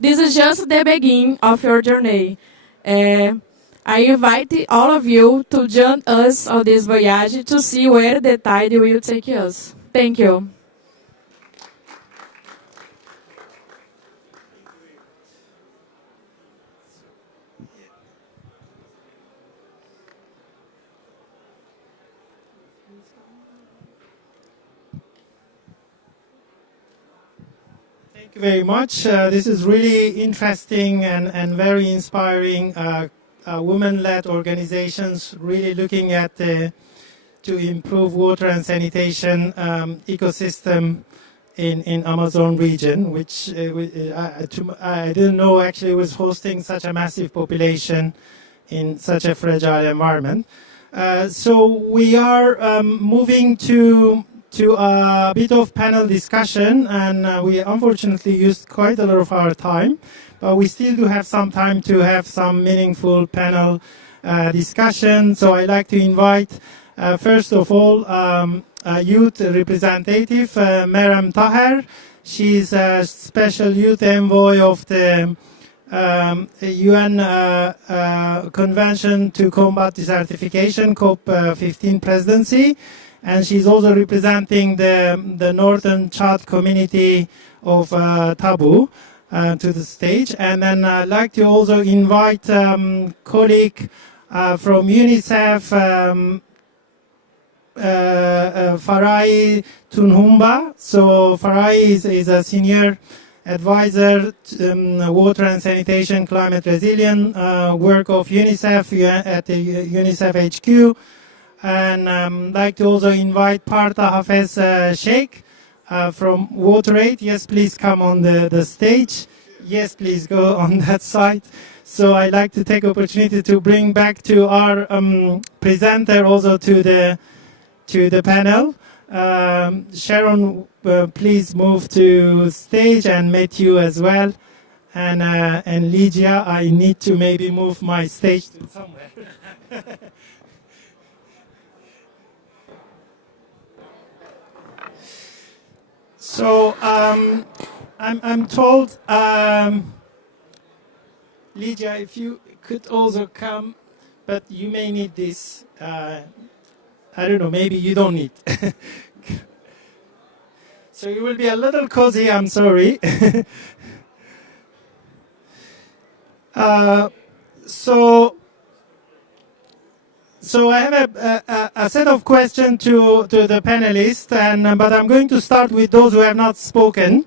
This is just the beginning of your journey. I invite all of you to join us on this voyage to see where the tide will take us. Thank you. Thank you very much. This is really interesting and very inspiring. Women-led organizations really looking at to improve water and sanitation ecosystem in Amazon region, which I didn't know actually was hosting such a massive population in such a fragile environment. So we are moving to a bit of panel discussion, and we unfortunately used quite a lot of our time, but we still do have some time to have some meaningful panel discussion. So I'd like to invite, first of all, a youth representative, Meram Taher. She's a special youth envoy of the UN Convention to Combat Desertification, COP15 presidency. And she's also representing the Northern Chad community of Tabu to the stage. And then I'd like to also invite colleague from UNICEF, Farai Tunhumba. So Farai is a senior advisor to water and sanitation, climate resilient work of UNICEF at the UNICEF HQ. And I'd like to also invite Partha Hafez Sheikh from WaterAid. Yes, please come on the stage. Yes, please go on that side. So I'd like to take opportunity to bring back to our presenter also to the panel. Sharon, please move to stage, and Matthew as well. And Lydia, I need to maybe move my stage to somewhere. So I'm told, Lydia, if you could also come, but you may need this. I don't know, maybe you don't need. So you will be a little cozy, I'm sorry. So I have a set of questions to the panelists, but I'm going to start with those who have not spoken.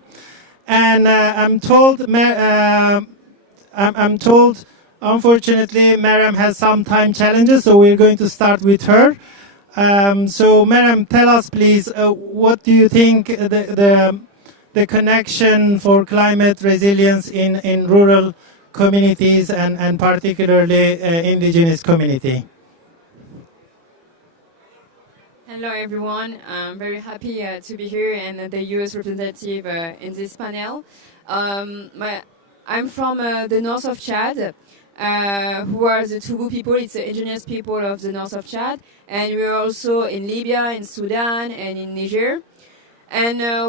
And I'm told, unfortunately, Mariam has some time challenges, so we're going to start with her. So Mariam, tell us, please, what do you think the connection for climate resilience in rural communities and particularly indigenous community? Hello everyone, I'm very happy to be here and the US representative in this panel. I'm from the north of Chad, who are the Tubu people. It's the indigenous people of the north of Chad, and we're also in Libya, in Sudan, and in Niger. And I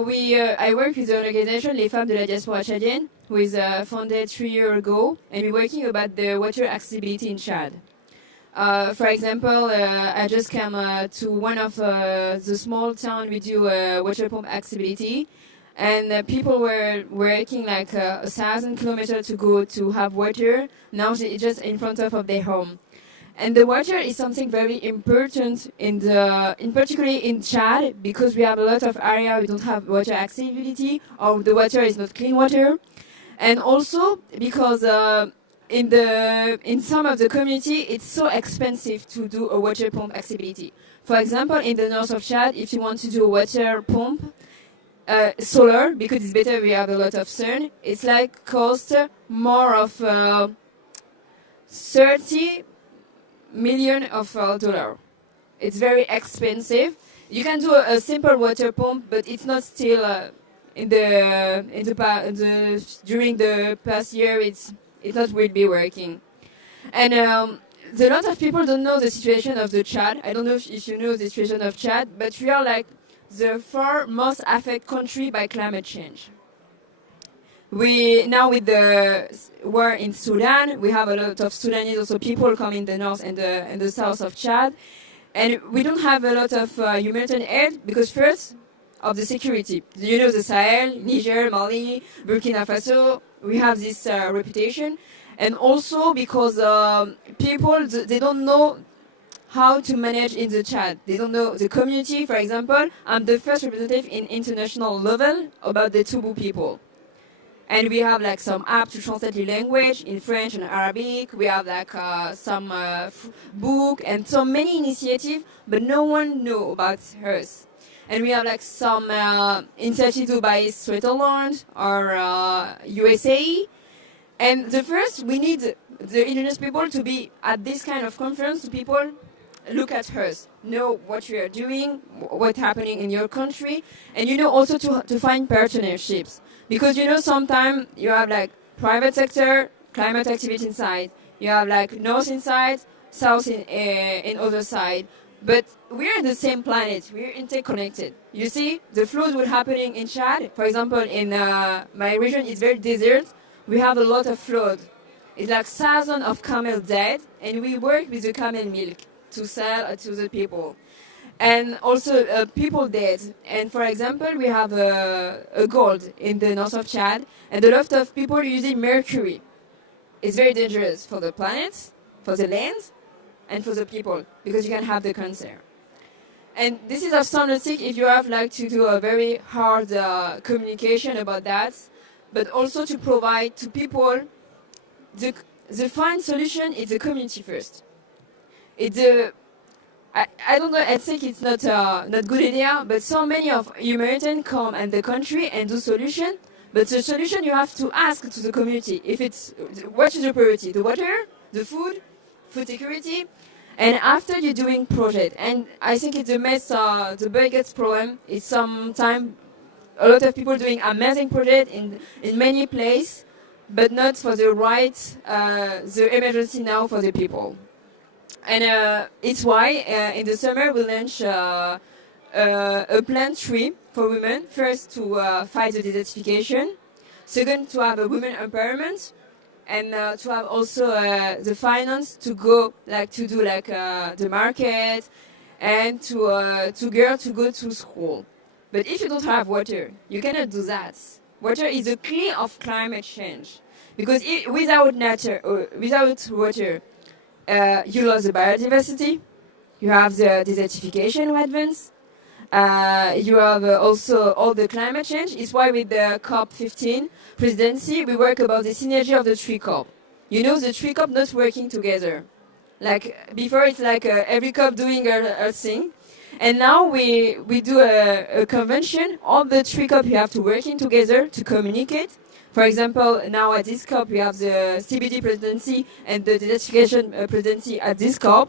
work with the organization Les Femmes de la Diaspora Tchadienne, who is founded 3 years ago, and we're working about the water accessibility in Chad. For example, I just came to one of the small town we do water pump accessibility, and people were working like 1,000 kilometers to go to have water. Now it's just in front of their home. And the water is something very important in particularly in Chad, because we have a lot of area we don't have water accessibility, or the water is not clean water, and also because in some of the community it's so expensive to do a water pump accessibility. For example, in the north of Chad, if you want to do a water pump, solar, because it's better, we have a lot of sun, it's like cost more of 30 million of dollar. It's very expensive. You can do a simple water pump, but it's not still during the past year. It not will be working. And a lot of people don't know the situation of the Chad. I don't know if you know the situation of Chad, but we are like the 4th most affected country by climate change. We now with the war in Sudan, we have a lot of Sudanese also people coming in the north and the south of Chad, and we don't have a lot of humanitarian aid because first of the security. You know, the Sahel, Niger, Mali, Burkina Faso, we have this reputation, and also because people they don't know how to manage in the Chad. They don't know the community. For example, I'm the first representative in international level about the Tubu people. And we have like some app to translate the language in French and Arabic. We have like some book and so many initiatives, but no one know about hers. And we have like some initiatives by Switzerland or USA. And the first, we need the indigenous people to be at this kind of conference, to people look at hers, know what you are doing, what's happening in your country, and you know also to find partnerships. Because you know sometimes you have like private sector, climate activity inside, you have like north inside, south in other side. But we're in the same planet, we're interconnected. You see, the flood was happening in Chad. For example, in my region, it's very desert. We have a lot of flood. It's like thousands of camel dead, and we work with the camel milk to sell to the people. And also people dead. And for example, we have a gold in the north of Chad, and a lot of people using mercury. It's very dangerous for the planet, for the land, and for the people, because you can have the cancer. And this is of somatic if you have like to do a very hard communication about that, but also to provide to people the fine solution is the community first. It's I don't know, I think it's not good idea, but so many of Americans come in the country and do solution, But the solution you have to ask to the community if it's what is the priority: the water, the food security, and after you're doing project. And I think it's the biggest problem is sometimes a lot of people doing amazing project in many places, but not for the right the emergency now for the people. And it's why in the summer we launch a plant tree for women. First to fight the desertification. Second to have a women empowerment, and to have also the finance to go to do the market, and to girls to go to school. But if you don't have water, you cannot do that. Water is the key of climate change, because without water, you lose the biodiversity. You have the desertification advance. You have also all the climate change. It's why with the COP15 presidency, we work about the synergy of the three COP. You know, the three COP not working together. Like before, it's like every COP doing a thing. And now we do a convention. All the three COP you have to working together to communicate. For example, now at this COP, we have the CBD presidency and the desertification presidency at this COP.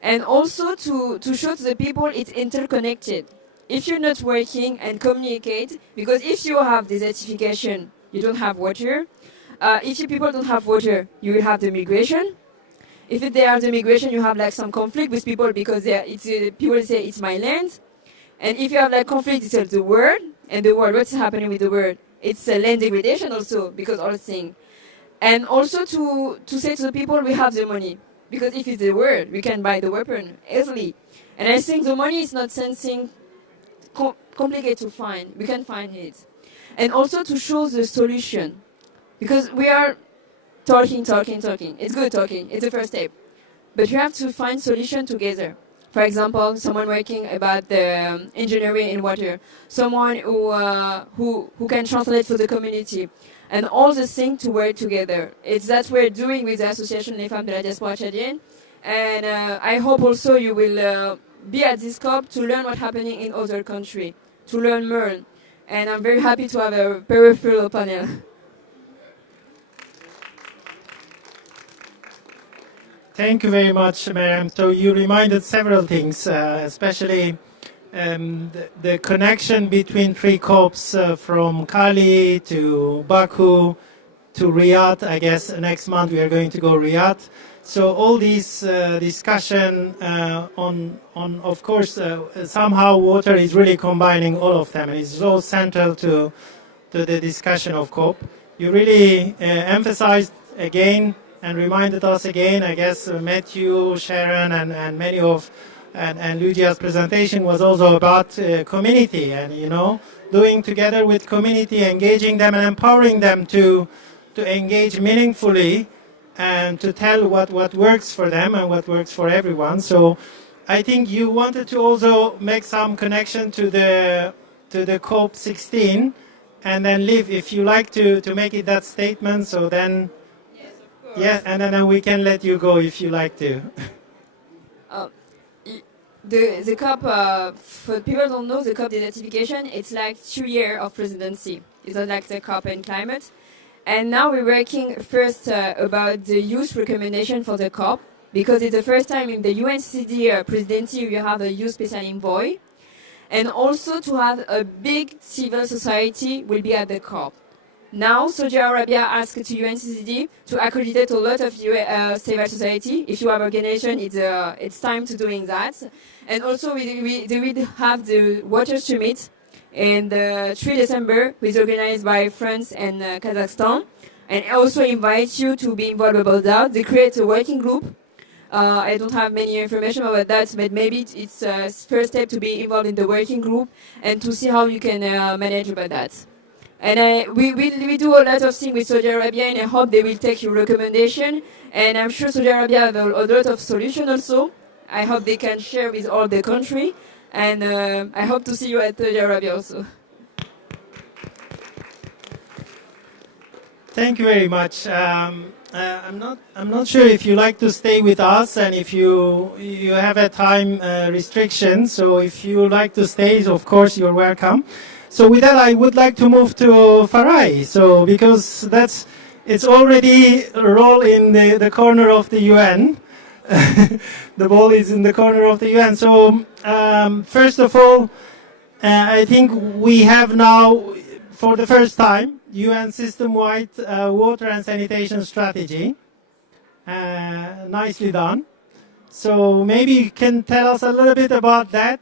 And also to show to the people it's interconnected. If you're not working and communicate, because if you have desertification, you don't have water. If you people don't have water, you will have the migration. If there are the migration, you have some conflict with people because people say it's my land. And if you have conflict, it's the world. And the world, what's happening with the world? It's land degradation also, because all things. And also to say to the people, we have the money. Because if it's the word, we can buy the weapon easily. And I think the money is not something complicated to find. We can find it. And also to show the solution. Because we are talking. It's good talking. It's the first step. But you have to find solution together. For example, someone working about the engineering in water. Someone who can translate for the community. And all the things to work together. It's that we're doing with the Association Les Femmes de la Diaspora Tchadienne. And I hope also you will be at this COP to learn what's happening in other countries, to learn more. And I'm very happy to have a peripheral panel. Thank you very much, Miriam. So you reminded several things, especially the connection between three COPs from Cali to Baku to Riyadh. I guess next month we are going to go Riyadh. So all these discussion on of course, somehow water is really combining all of them, and it's so central to the discussion of COP. You really emphasized again and reminded us again, I guess Matthew, Sharon, and many of and Luigi's presentation was also about community, and doing together with community, engaging them and empowering them to engage meaningfully and to tell what works for them and what works for everyone. So I think you wanted to also make some connection to the COP16, and then Liv, if you like to make it that statement, so then Yes, of course. yeah, and then we can let you go if you like to. The COP, for people who don't know, the COP desertification, it's like 2 years of presidency. It's not like the COP and climate. And now we're working first about the youth recommendation for the COP, because it's the first time in the UNCCD presidency we have a youth special envoy. And also to have a big civil society will be at the COP. Now, Saudi Arabia asked to UNCCD to accredit a lot of civil society. If you have organization, it's time to doing that. And also, we will have the Water Summit in the 3 December, which is organized by France and Kazakhstan. And I also invite you to be involved about that. They create a working group. I don't have many information about that, but maybe it's a first step to be involved in the working group and to see how you can manage about that. And we do a lot of things with Saudi Arabia, and I hope they will take your recommendation. And I'm sure Saudi Arabia have a lot of solutions also. I hope they can share with all the country. And I hope to see you at Saudi Arabia also. Thank you very much. I'm not sure if you like to stay with us, and if you have a time restriction. So if you like to stay, of course you're welcome. So with that, I would like to move to Farai. So because it's already a role in the corner of the UN. The ball is in the corner of the UN. So first of all, I think we have now, for the first time, UN system-wide water and sanitation strategy. Nicely done. So maybe you can tell us a little bit about that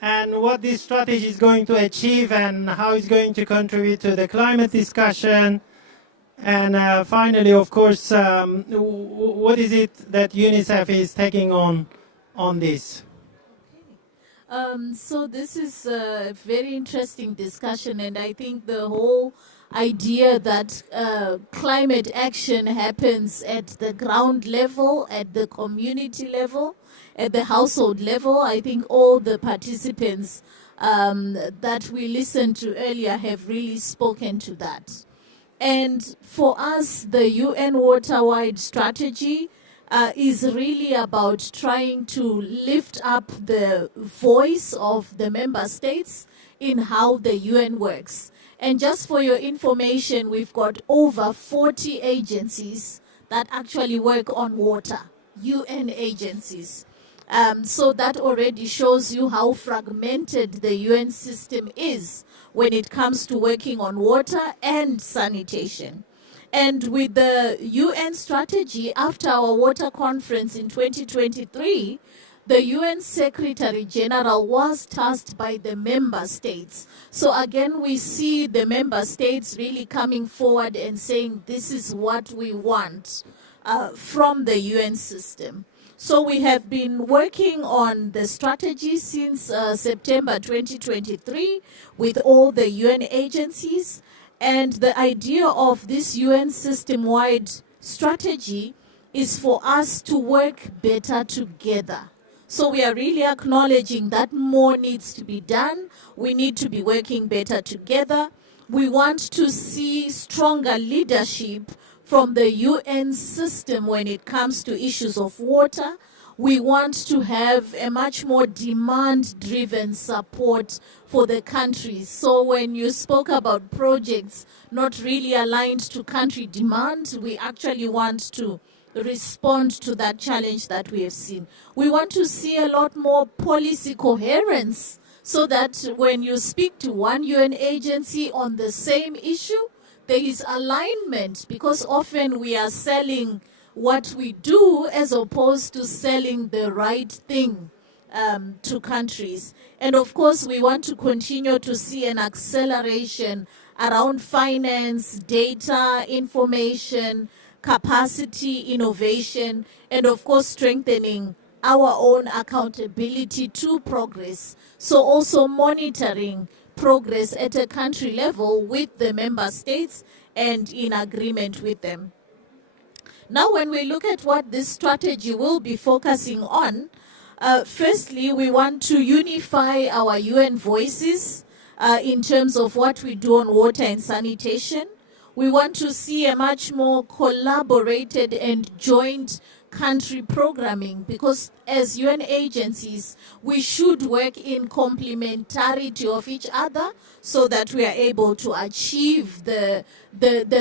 and what this strategy is going to achieve and how it's going to contribute to the climate discussion. And finally, of course, what is it that UNICEF is taking on this? So this is a very interesting discussion, and I think the whole idea that climate action happens at the ground level, at the community level, at the household level. I think all the participants that we listened to earlier have really spoken to that. And for us, the UN water-wide strategy is really about trying to lift up the voice of the member states in how the UN works. And just for your information, we've got over 40 agencies that actually work on water, UN agencies. So that already shows you how fragmented the UN system is when it comes to working on water and sanitation. And with the UN strategy, after our water conference in 2023, the UN Secretary General was tasked by the member states. So again, we see the member states really coming forward and saying, this is what we want from the UN system. So we have been working on the strategy since September 2023 with all the UN agencies. And the idea of this UN system-wide strategy is for us to work better together. So we are really acknowledging that more needs to be done. We need to be working better together. We want to see stronger leadership from the UN system when it comes to issues of water. We want to have a much more demand-driven support for the countries. So when you spoke about projects not really aligned to country demand, we actually want to respond to that challenge that we have seen. We want to see a lot more policy coherence so that when you speak to one UN agency on the same issue, there is alignment, because often we are selling what we do as opposed to selling the right thing to countries. And of course, we want to continue to see an acceleration around finance, data, information, capacity, innovation, and of course, strengthening our own accountability to progress. So also monitoring progress at a country level with the member states and in agreement with them. Now, when we look at what this strategy will be focusing on, firstly, we want to unify our UN voices in terms of what we do on water and sanitation. We want to see a much more collaborated and joint country programming, because as UN agencies, we should work in complementarity of each other so that we are able to achieve the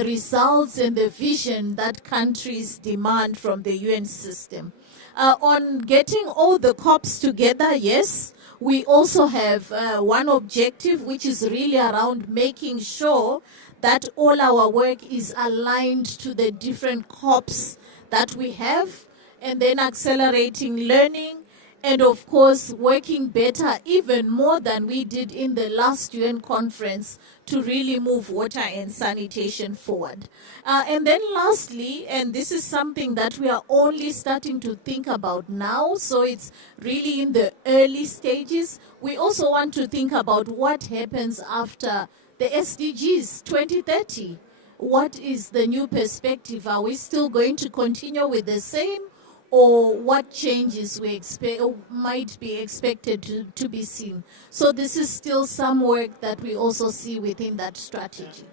results and the vision that countries demand from the UN system. On getting all the COPs together, yes, we also have one objective, which is really around making sure that all our work is aligned to the different COPs that we have, and then accelerating learning, and of course working better, even more than we did in the last UN conference, to really move water and sanitation forward. And then lastly, and this is something that we are only starting to think about now, so it's really in the early stages, we also want to think about what happens after the SDGs 2030. What is the new perspective? Are we still going to continue with the same, or what changes we expect might be expected to be seen? So this is still some work that we also see within that strategy.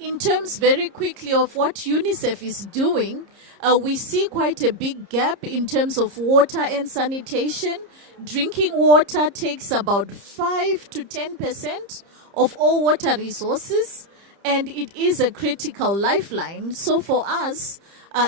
In terms very quickly of what UNICEF is doing, we see quite a big gap in terms of water and sanitation. Drinking water takes about 5 to 10% of all water resources, and it is a critical lifeline. So for us,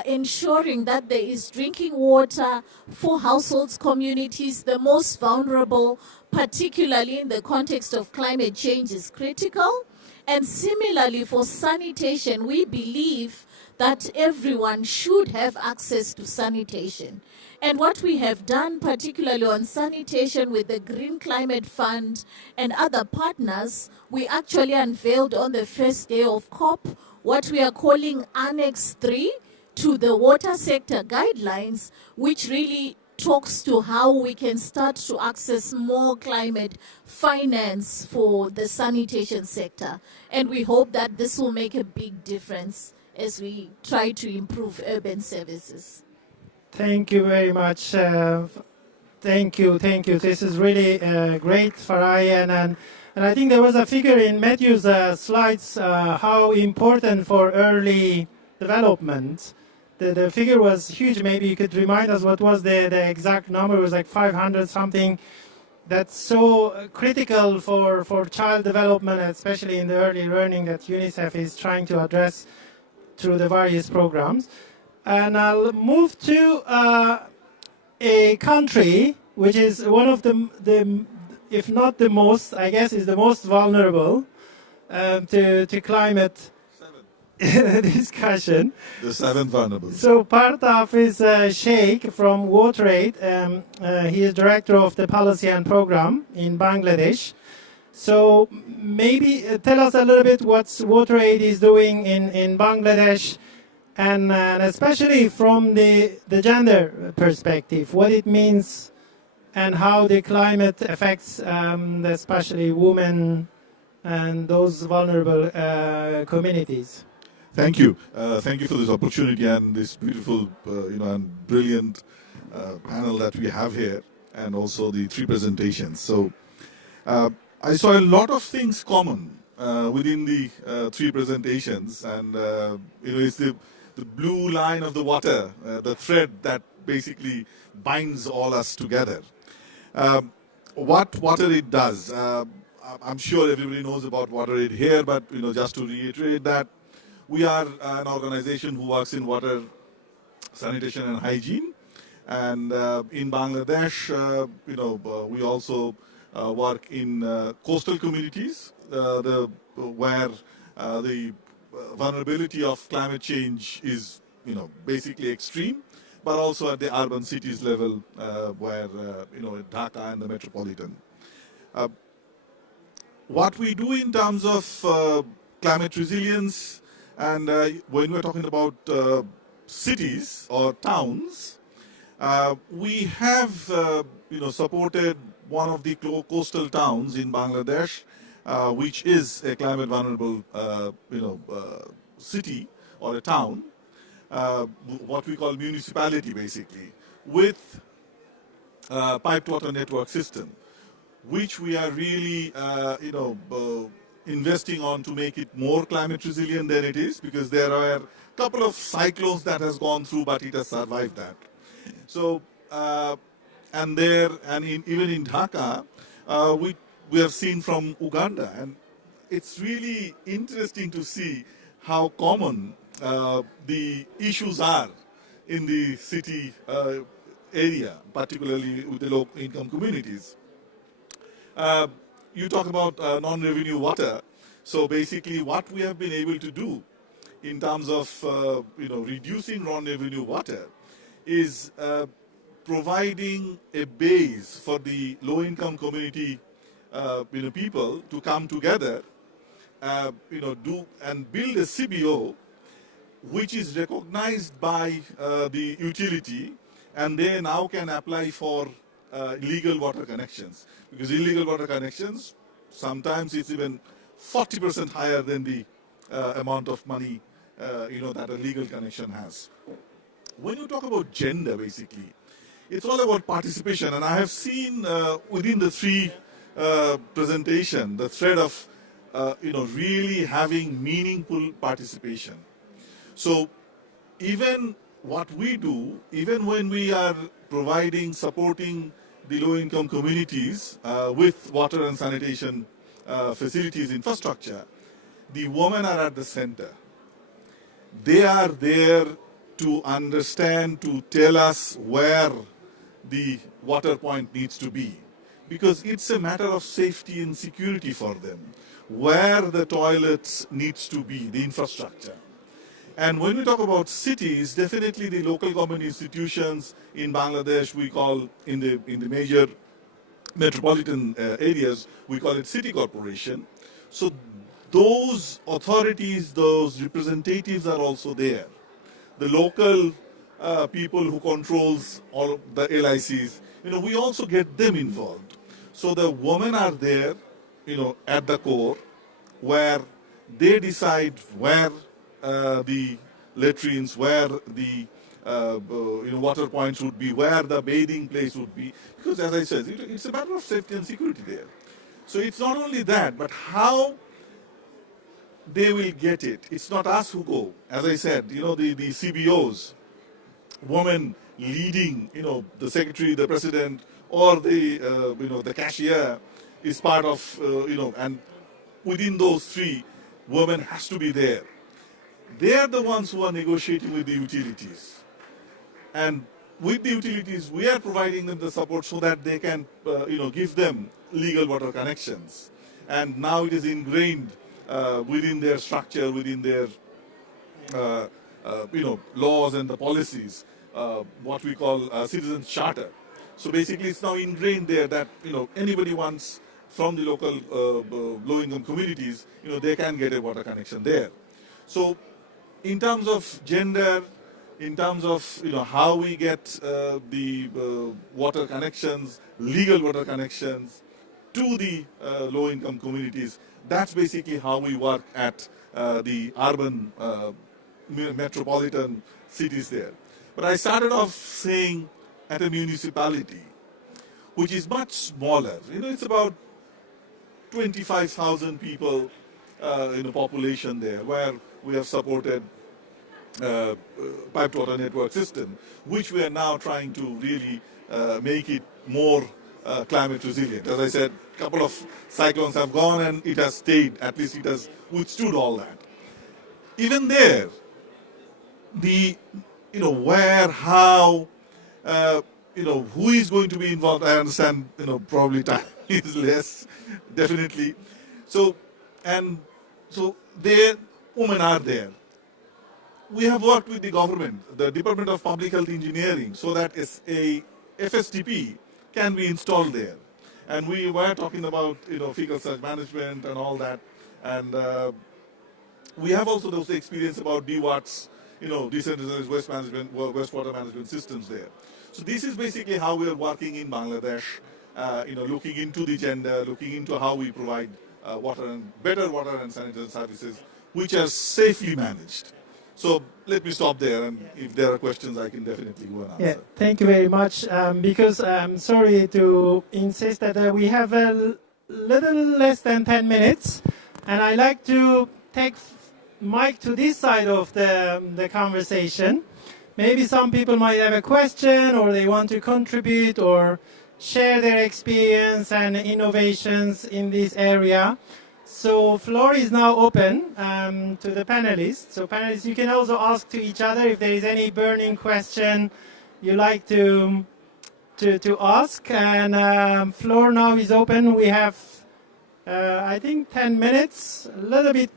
ensuring that there is drinking water for households, communities, the most vulnerable, particularly in the context of climate change, is critical. And similarly for sanitation, we believe that everyone should have access to sanitation. And what we have done, particularly on sanitation with the Green Climate Fund and other partners, we actually unveiled on the first day of COP what we are calling Annex 3 to the water sector guidelines, which really talks to how we can start to access more climate finance for the sanitation sector. And we hope that this will make a big difference as we try to improve urban services. Thank you very much. Thank you. This is really great, Farai. And I think there was a figure in Matthew's slides how important for early development. The figure was huge. Maybe you could remind us what was the exact number. It was like 500 something. That's so critical for child development, especially in the early learning that UNICEF is trying to address through the various programs. And I'll move to a country which is one of the, if not the most, I guess is the most vulnerable to climate discussion. The seventh vulnerable. So Partaf is Sheikh from WaterAid. He is director of the policy and program in Bangladesh. So maybe tell us a little bit what WaterAid is doing in Bangladesh, and especially from the gender perspective, what it means and how the climate affects especially women and those vulnerable communities. Thank you. Thank you for this opportunity and this beautiful, and brilliant panel that we have here, and also the three presentations. So I saw a lot of things common within the three presentations, and it's the blue line of the water, the thread that basically binds all us together. What WaterAid does, I'm sure everybody knows about WaterAid here, but just to reiterate that, we are an organization who works in water, sanitation and hygiene. And in Bangladesh, we also work in coastal communities where the vulnerability of climate change is, basically extreme, but also at the urban cities level where, Dhaka and the metropolitan. What we do in terms of climate resilience, and when we're talking about cities or towns, we have supported one of the coastal towns in Bangladesh, which is a climate vulnerable city or a town, what we call municipality basically, with piped water network system, which we are really investing on to make it more climate resilient than it is, because there are a couple of cyclones that has gone through, but it has survived that. So, even in Dhaka, we have seen from Uganda, and it's really interesting to see how common the issues are in the city area, particularly with the low-income communities. You talk about non-revenue water. So basically what we have been able to do in terms of reducing non-revenue water is providing a base for the low-income community people to come together, do and build a CBO which is recognized by the utility, and they now can apply for illegal water connections, because illegal water connections, sometimes it's even 40% higher than the amount of money that a legal connection has. When you talk about gender, basically, it's all about participation, and I have seen within the three presentation the thread of really having meaningful participation. So even what we do, even when we are supporting the low-income communities with water and sanitation facilities infrastructure, the women are at the center. They are there to understand, to tell us where the water point needs to be. Because it's a matter of safety and security for them, where the toilets needs to be, the infrastructure. And when we talk about cities, definitely the local government institutions in Bangladesh, we call in the major metropolitan areas, we call it city corporation. So those authorities, those representatives are also there. The local people who controls all of the LICs, we also get them involved. So the women are there, at the core, where they decide where the latrines, where the water points would be, where the bathing place would be. Because as I said, it's a matter of safety and security there. So it's not only that, but how they will get it. It's not us who go. As I said, the CBOs, women leading, the secretary, the president, or the cashier is part of, and within those three, women has to be there. They are the ones who are negotiating with the utilities. And with the utilities, we are providing them the support so that they can, give them legal water connections. And now it is ingrained within their structure, within their, laws and the policies, what we call citizens' charter. So basically, it's now ingrained there that, anybody wants from the local low-income communities, they can get a water connection there. So in terms of gender, in terms of how we get the water connections, legal water connections to the low-income communities, that's basically how we work at the urban metropolitan cities there. But I started off saying at a municipality, which is much smaller. It's about 25,000 people in a population there, where we have supported piped water network system, which we are now trying to really make it more climate resilient. As I said, a couple of cyclones have gone and it has stayed, at least it has withstood all that. Even there, where, how, who is going to be involved, I understand, probably time is less, definitely. So there, women are there. We have worked with the government, the Department of Public Health Engineering, so that a FSTP can be installed there. And we were talking about, fecal sludge management and all that. And we have also those experience about DWATs, decentralized wastewater management systems there. So this is basically how we are working in Bangladesh, looking into the gender, looking into how we provide better water and sanitation services, which are safely managed. So let me stop there, and if there are questions, I can definitely go and answer. Yeah, thank you very much. Because I'm sorry to insist that we have a little less than 10 minutes, and I like to take Mike to this side of the conversation. Maybe some people might have a question, or they want to contribute or share their experience and innovations in this area. So floor is now open to the panelists. So panelists, you can also ask to each other if there is any burning question you like to ask. And floor now is open. We have, I think, 10 minutes, a little bit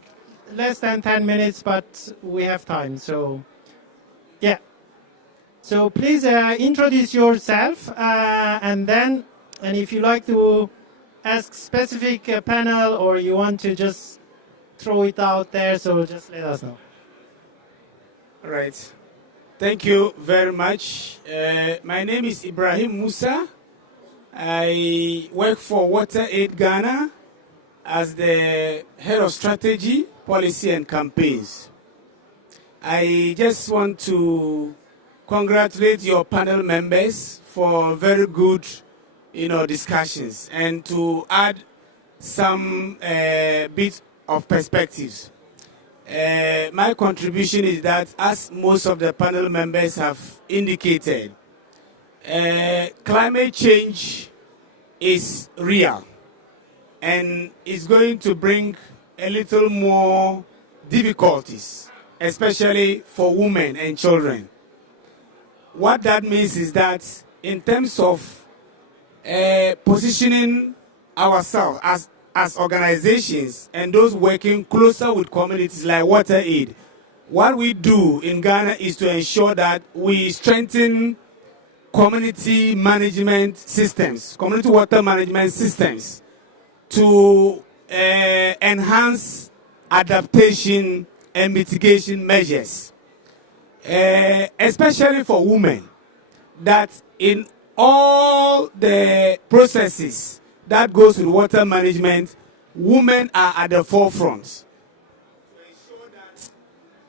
less than 10 minutes, but we have time. So, yeah. So please introduce yourself, and if you like to ask specific panel, or you want to just throw it out there, so just let us know. All right. Thank you very much. My name is Ibrahim Musa. I work for Water Aid Ghana as the head of strategy, policy, and campaigns. I just want to congratulate your panel members for very good discussions, and to add some bit of perspectives. My contribution is that, as most of the panel members have indicated, climate change is real and is going to bring a little more difficulties, especially for women and children. What that means is that in terms of positioning ourselves as organizations and those working closer with communities like WaterAid, what we do in Ghana is to ensure that we strengthen community management systems, community water management systems, to enhance adaptation and mitigation measures, especially for women, that in all the processes that goes with water management, women are at the forefront to ensure that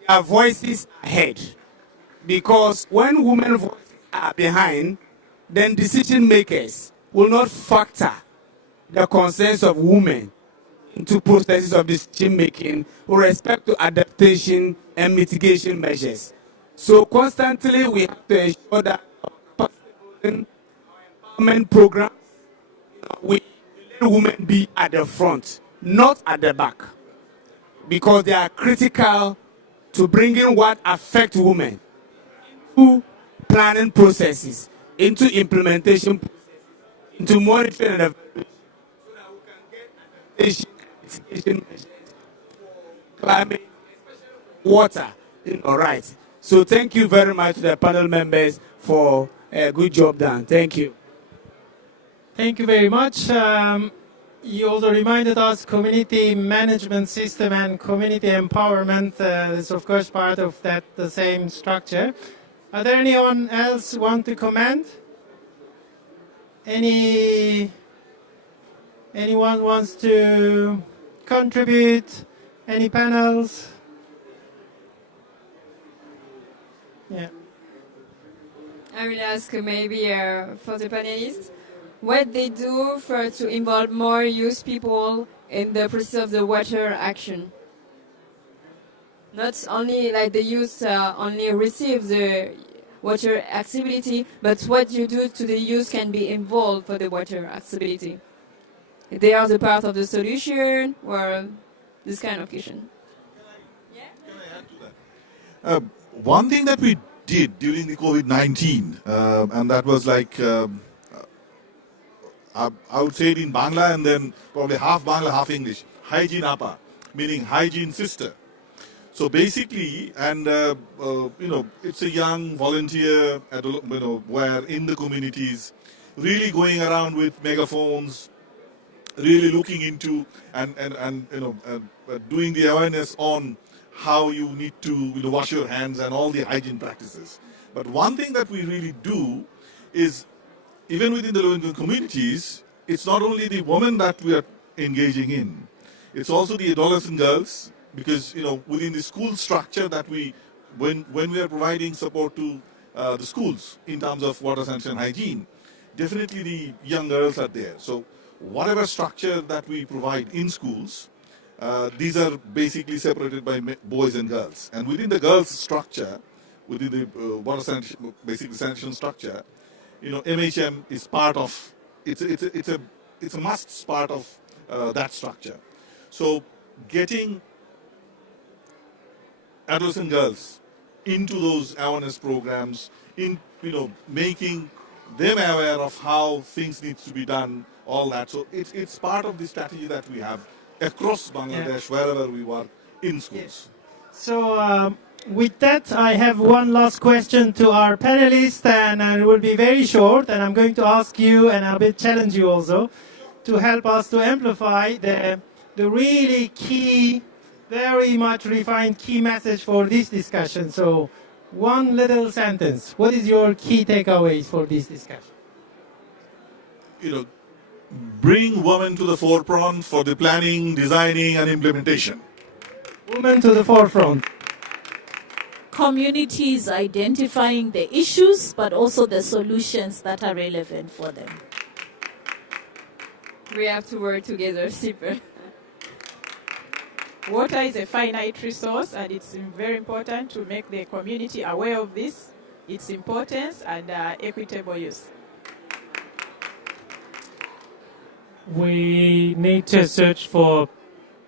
their voices are heard. Because when women's voices are behind, then decision makers will not factor the concerns of women into processes of decision making with respect to adaptation and mitigation measures. So constantly we have to ensure that our empowerment programs, we let women be at the front, not at the back, because they are critical to bringing what affects women into planning processes, into implementation processes, into monitoring and evaluation, so that we can get adaptation and mitigation measures for climate, especially water, right. So thank you very much to the panel members for a good job done. Thank you. Thank you very much. You also reminded us community management system and community empowerment is of course part of that, the same structure. Are there anyone else want to comment? Anyone wants to contribute? Any panels? Yeah. I will ask maybe for the panelists what they do to involve more youth people in the process of the water action. Not only like the youth only receive the water accessibility, but what you do to the youth can be involved for the water accessibility. They are the part of the solution or this kind of question. Can I add to that? One thing that we did during the COVID-19, and that was like, I would say it in Bangla and then probably half Bangla, half English. Hygiene Appa, meaning hygiene sister. So basically, and it's a young volunteer, where in the communities, really going around with megaphones, really looking into and doing the awareness on how you need to wash your hands and all the hygiene practices. But one thing that we really do is, even within the low-income communities, it's not only the women that we are engaging in, it's also the adolescent girls, because within the school structure that when we are providing support to the schools in terms of water, sanitation, and hygiene, definitely the young girls are there. So whatever structure that we provide in schools, these are basically separated by boys and girls. And within the girls' structure, within the water sanitation, basically sanitation structure, MHM is part of, it's a must part of that structure. So getting adolescent girls into those awareness programs, making them aware of how things need to be done, all that. So it's part of the strategy that we have across Bangladesh, wherever we work in schools. Yes. So with that, I have one last question to our panelists, and it will be very short, and I'm going to ask you, and I'll challenge you also, to help us to amplify the really key, very much refined key message for this discussion. So one little sentence. What is your key takeaways for this discussion? Bring women to the forefront for the planning, designing, and implementation. Women to the forefront. Communities identifying the issues, but also the solutions that are relevant for them. we have to work together. Super. Water is a finite resource, and it's very important to make the community aware of this, its importance, and equitable use. We need to search for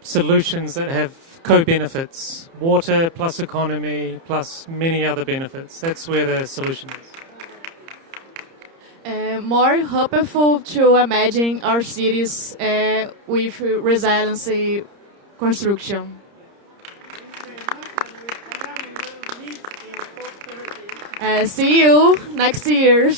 solutions that have co-benefits. Water plus economy plus many other benefits. That's where the solution is. More hopeful to imagine our cities with resiliency construction. See you next year.